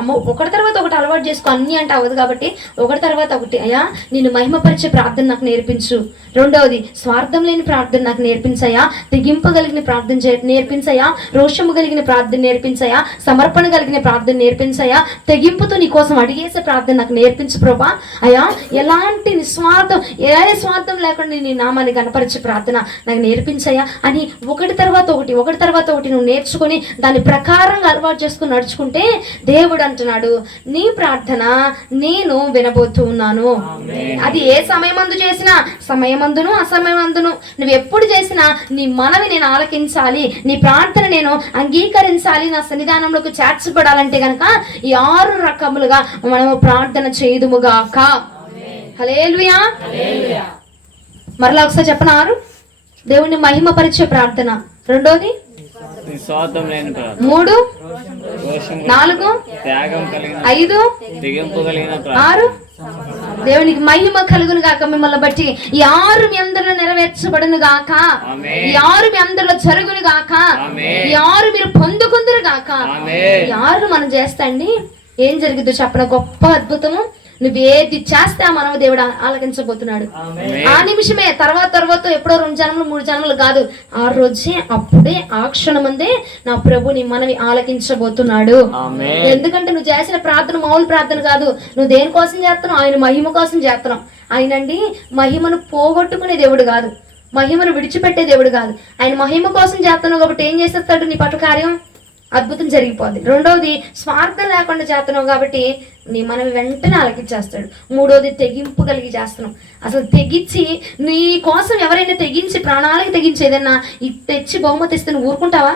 అమ్మ ఒకటి తర్వాత ఒకటి అలవాటు చేసుకో, అన్ని అంటే అవ్వదు కాబట్టి ఒకటి తర్వాత ఒకటి. అయ్యా నిన్ను మహిమపరిచే ప్రార్థన నాకు నేర్పించు. 2వది స్వార్థం లేని ప్రార్థన నాకు నేర్పించయ్యా. తెగింపగలిగిన ప్రార్థన నేర్పించయ్యా. రోషము కలిగిన ప్రార్థన నేర్పించయ్యా. సమర్పణ కలిగిన ప్రార్థన నేర్పించయ్యా. తెగింపుతో నీ కోసం అడిగేసే ప్రార్థన నాకు నేర్పించు ప్రభా. అయ్యా ఎలాంటి నిస్వార్థం, ఏ స్వార్థం లేకుండా నీ నామాన్ని గణపరిచే ప్రార్థన నాకు నేర్పించయ్యా అని ఒకటి తర్వాత ఒకటి నువ్వు నేర్చుకొని దాని ప్రకారంగా అలవాటు చేసుకుని నడుచుకుంటే దేవుడు అంటున్నాడు, నీ ప్రార్థన నేను వినబోతూ ఉన్నాను. అది ఏ సమయమందు చేసినా, సమయమందును అసమయమందును, నువ్వు ఎప్పుడు చేసినా నీ మనవి నేను ఆలకించాలి, నీ ప్రార్థన నేను అంగీకరించాలి, నా సన్నిధానంలోకి చేర్చబడాలంటే గనక ఈ 6 రకములుగా మనము ప్రార్థన చేయుదుముగాక. హల్లెలూయా. మరలా ఒకసారి చెప్పన. 6 దేవుని మహిమపరిచే ప్రార్థన. 2వది 3, 4, 5, 6 దేవునికి మహిమ కలుగును గాక. మిమ్మల్ని బట్టి ఈ 6 మీ అందరిలో నెరవేర్చబడును గాక. ఈ 6 మీ అందరిలో జరుగును గాక. ఈ 6 మీరు పొందుకుందరు గాక. ఈ 6 మనం చేస్తాండి ఏం జరిగిద్దో చెప్పన. గొప్ప అద్భుతము. నువ్వేది చేస్తే ఆ మనవ దేవుడు ఆలకించబోతున్నాడు. ఆ నిమిషమే, తర్వాత ఎప్పుడో 2 జన్మలు 3 జన్మలు కాదు, ఆ రోజే అప్పుడే ఆ క్షణమందే నా ప్రభు నీ మనవి ఆలకించబోతున్నాడు. ఎందుకంటే నువ్వు చేసిన ప్రార్థన మామూలు ప్రార్థన కాదు. నువ్వు దేనికోసం చేస్తున్నావు? ఆయన మహిమ కోసం చేస్తున్నావు. ఆయనండి మహిమను పోగొట్టుకునే దేవుడు కాదు, మహిమను విడిచిపెట్టే దేవుడు కాదు. ఆయన మహిమ కోసం చేస్తున్నావు కాబట్టి ఏం చేసేస్తాడు? నీ పట్ల కార్యం అద్భుతం జరిగిపోద్ది. 2వది స్వార్థం లేకుండా చేస్తున్నావు కాబట్టి నీ మనం వెంటనే ఆలకించేస్తాడు. 3వది తెగింపు కలిగి చేస్తున్నావు. అసలు తెగించి నీ కోసం ఎవరైనా తెగించి ప్రాణాలకి తెగించి ఏదైనా తెచ్చి బహుమతి ఇస్తే నువ్వు ఊరుకుంటావా?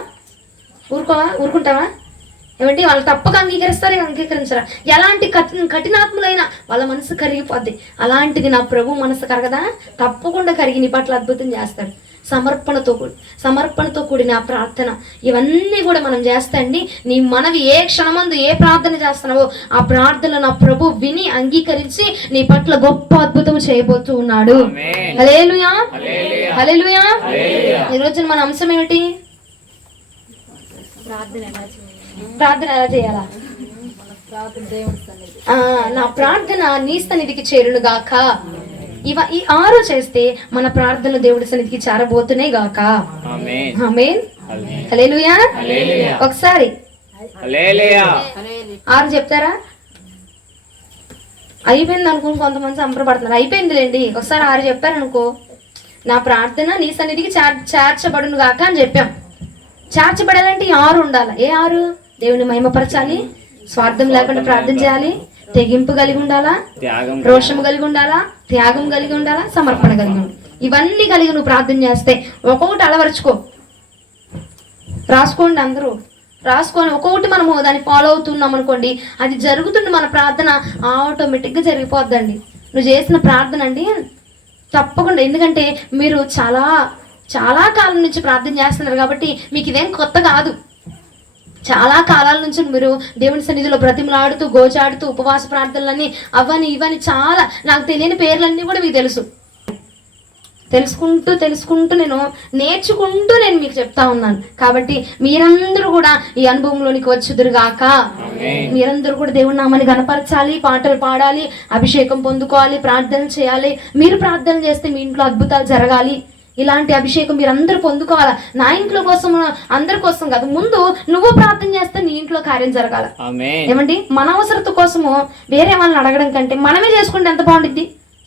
ఏమంటే వాళ్ళు తప్పక అంగీకరించరా? ఎలాంటి కఠినాత్ములైన వాళ్ళ మనసు కరిగిపోద్ది. అలాంటిది నా ప్రభు మనసు కరగదా? తప్పకుండా కరిగి నీ పట్ల అద్భుతం చేస్తాడు. సమర్పణతో కూడిన ప్రార్థన. ఇవన్నీ కూడా మనం చేస్తాండి. నీ మనవి ఏ క్షణమందు ఏ ప్రార్థన చేస్తున్నావో ఆ ప్రార్థన నా ప్రభు విని అంగీకరించి నీ పట్ల గొప్ప అద్భుతం చేయబోతూ ఉన్నాడు. హల్లెలూయా. హల్లెలూయా. ఈరోజు మన అంశం ఏమిటి? ప్రార్థన ఎలా చేయాలా? నా ప్రార్థన నీ సన్నిధికి చేరును గాక. ఈ 6 చేస్తే మన ప్రార్థనలు దేవుడి సన్నిధికి చేరబోతున్నాయి గాక. ఆమేన్. హల్లెలూయా. ఒకసారి 6 చెప్తారా? అయిపోయింది అనుకుని కొంతమంది సంబరపడుతున్నారు. అయిపోయిందిలేండి. ఒకసారి 6 చెప్పారనుకో, నా ప్రార్థన నీ సన్నిధికి చేర్చబడును గాక అని చెప్పాం. చేర్చబడాలంటే 6 ఉండాలి. ఏ 6? దేవుని మహిమపరచాలి, స్వార్థం లేకుండా ప్రార్థన చేయాలి, తెగింపు కలిగి ఉండాలా, రోషము కలిగి ఉండాలా, త్యాగం కలిగి ఉండాలా, సమర్పణ కలిగి ఉండాలి. ఇవన్నీ కలిగి నువ్వు ప్రార్థన చేస్తే ఒక్కొక్కటి అలవరుచుకో, రాసుకోండి. అందరూ రాసుకొని ఒక్కొక్కటి మనము దాన్ని ఫాలో అవుతున్నాం అనుకోండి, అది జరుగుతుంది. మన ప్రార్థన ఆటోమేటిక్గా జరిగిపోద్దండి. నువ్వు చేసిన ప్రార్థన అండి తప్పకుండా. ఎందుకంటే మీరు చాలా చాలా కాలం నుంచి ప్రార్థన చేస్తున్నారు కాబట్టి మీకు ఇదేం కొత్త కాదు. చాలా కాలాల నుంచి మీరు దేవుని సన్నిధిలో బ్రతిమలాడుతూ గోచాడుతూ ఉపవాస ప్రార్థనలన్నీ అవని ఇవని చాలా నాకు తెలియని పేర్లన్నీ కూడా మీకు తెలుసుకుంటూ నేను నేర్చుకుంటూ నేను మీకు చెప్తా ఉన్నాను. కాబట్టి మీరందరూ కూడా ఈ అనుభవంలోనికి వచ్చుదురుగాక. మీరందరూ కూడా దేవుని నామాన్ని గణపరచాలి, పాటలు పాడాలి, అభిషేకం పొందుకోవాలి, ప్రార్థన చేయాలి. మీరు ప్రార్థన చేస్తే మీ ఇంట్లో అద్భుతాలు జరగాలి. ఇలాంటి అభిషేకం మీరు అందరూ పొందుకోవాలా. నా ఇంట్లో కోసం అందరి కోసం కాదు, ముందు నువ్వు ప్రార్థన చేస్తే నీ ఇంట్లో కార్యం జరగాల. ఏమండి, మన అవసరత కోసము వేరే వాళ్ళని అడగడం కంటే మనమే చేసుకుంటే ఎంత బాగుంటుంది?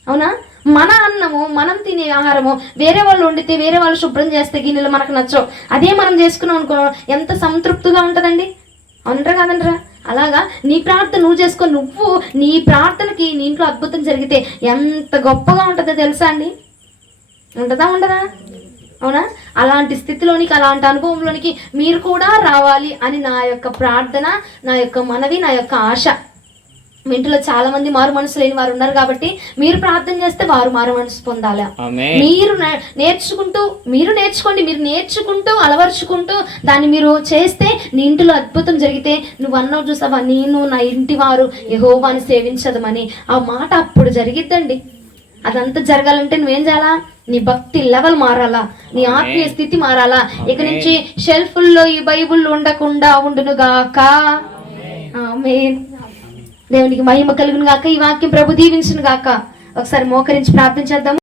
అవునా? మన అన్నము మనం తినే ఆహారము వేరే వాళ్ళు వండితే, వేరే వాళ్ళు శుభ్రం చేస్తే గిన్నెలు మనకు నచ్చవు. అదే మనం చేసుకున్నాం అనుకో ఎంత సంతృప్తిగా ఉంటుందండి. అవునరా కాదంటరా? అలాగా నీ ప్రార్థన నువ్వు చేసుకో. నువ్వు నీ ప్రార్థనకి నీ ఇంట్లో అద్భుతం జరిగితే ఎంత గొప్పగా ఉంటుందో తెలుసా అండి? ఉంటుందా ఉండదా? అవునా? అలాంటి స్థితిలోనికి, అలాంటి అనుభవంలోనికి మీరు కూడా రావాలి అని నా యొక్క ప్రార్థన, నా యొక్క మనవి, నా యొక్క ఆశ. మీ ఇంట్లో చాలా మంది మారు మనసు లేని వారు ఉన్నారు కాబట్టి మీరు ప్రార్థన చేస్తే వారు మారు మనసు పొందాలి. మీరు నేర్చుకోండి. మీరు నేర్చుకుంటూ అలవర్చుకుంటూ దాన్ని మీరు చేస్తే నీ ఇంటిలో అద్భుతం జరిగితే నువ్వు అన్నావు చూసావా, నేను నా ఇంటి వారు యెహోవాని సేవించదమని, ఆ మాట అప్పుడు జరిగిద్దండి. అదంతా జరగాలంటే నువ్వేం చేయాలా? నీ భక్తి లెవెల్ మారాలా, నీ ఆత్మీయ స్థితి మారాలా. ఇక నుంచి షెల్ఫుల్లో ఈ బైబుల్ ఉండకుండా ఉండునుగాక. ఆమేన్. దేవునికి మహిమ కలుగును గాక. ఈ వాక్యం ప్రభు దీవించును గాక. ఒకసారి మోకరించి ప్రార్థన చేద్దాము.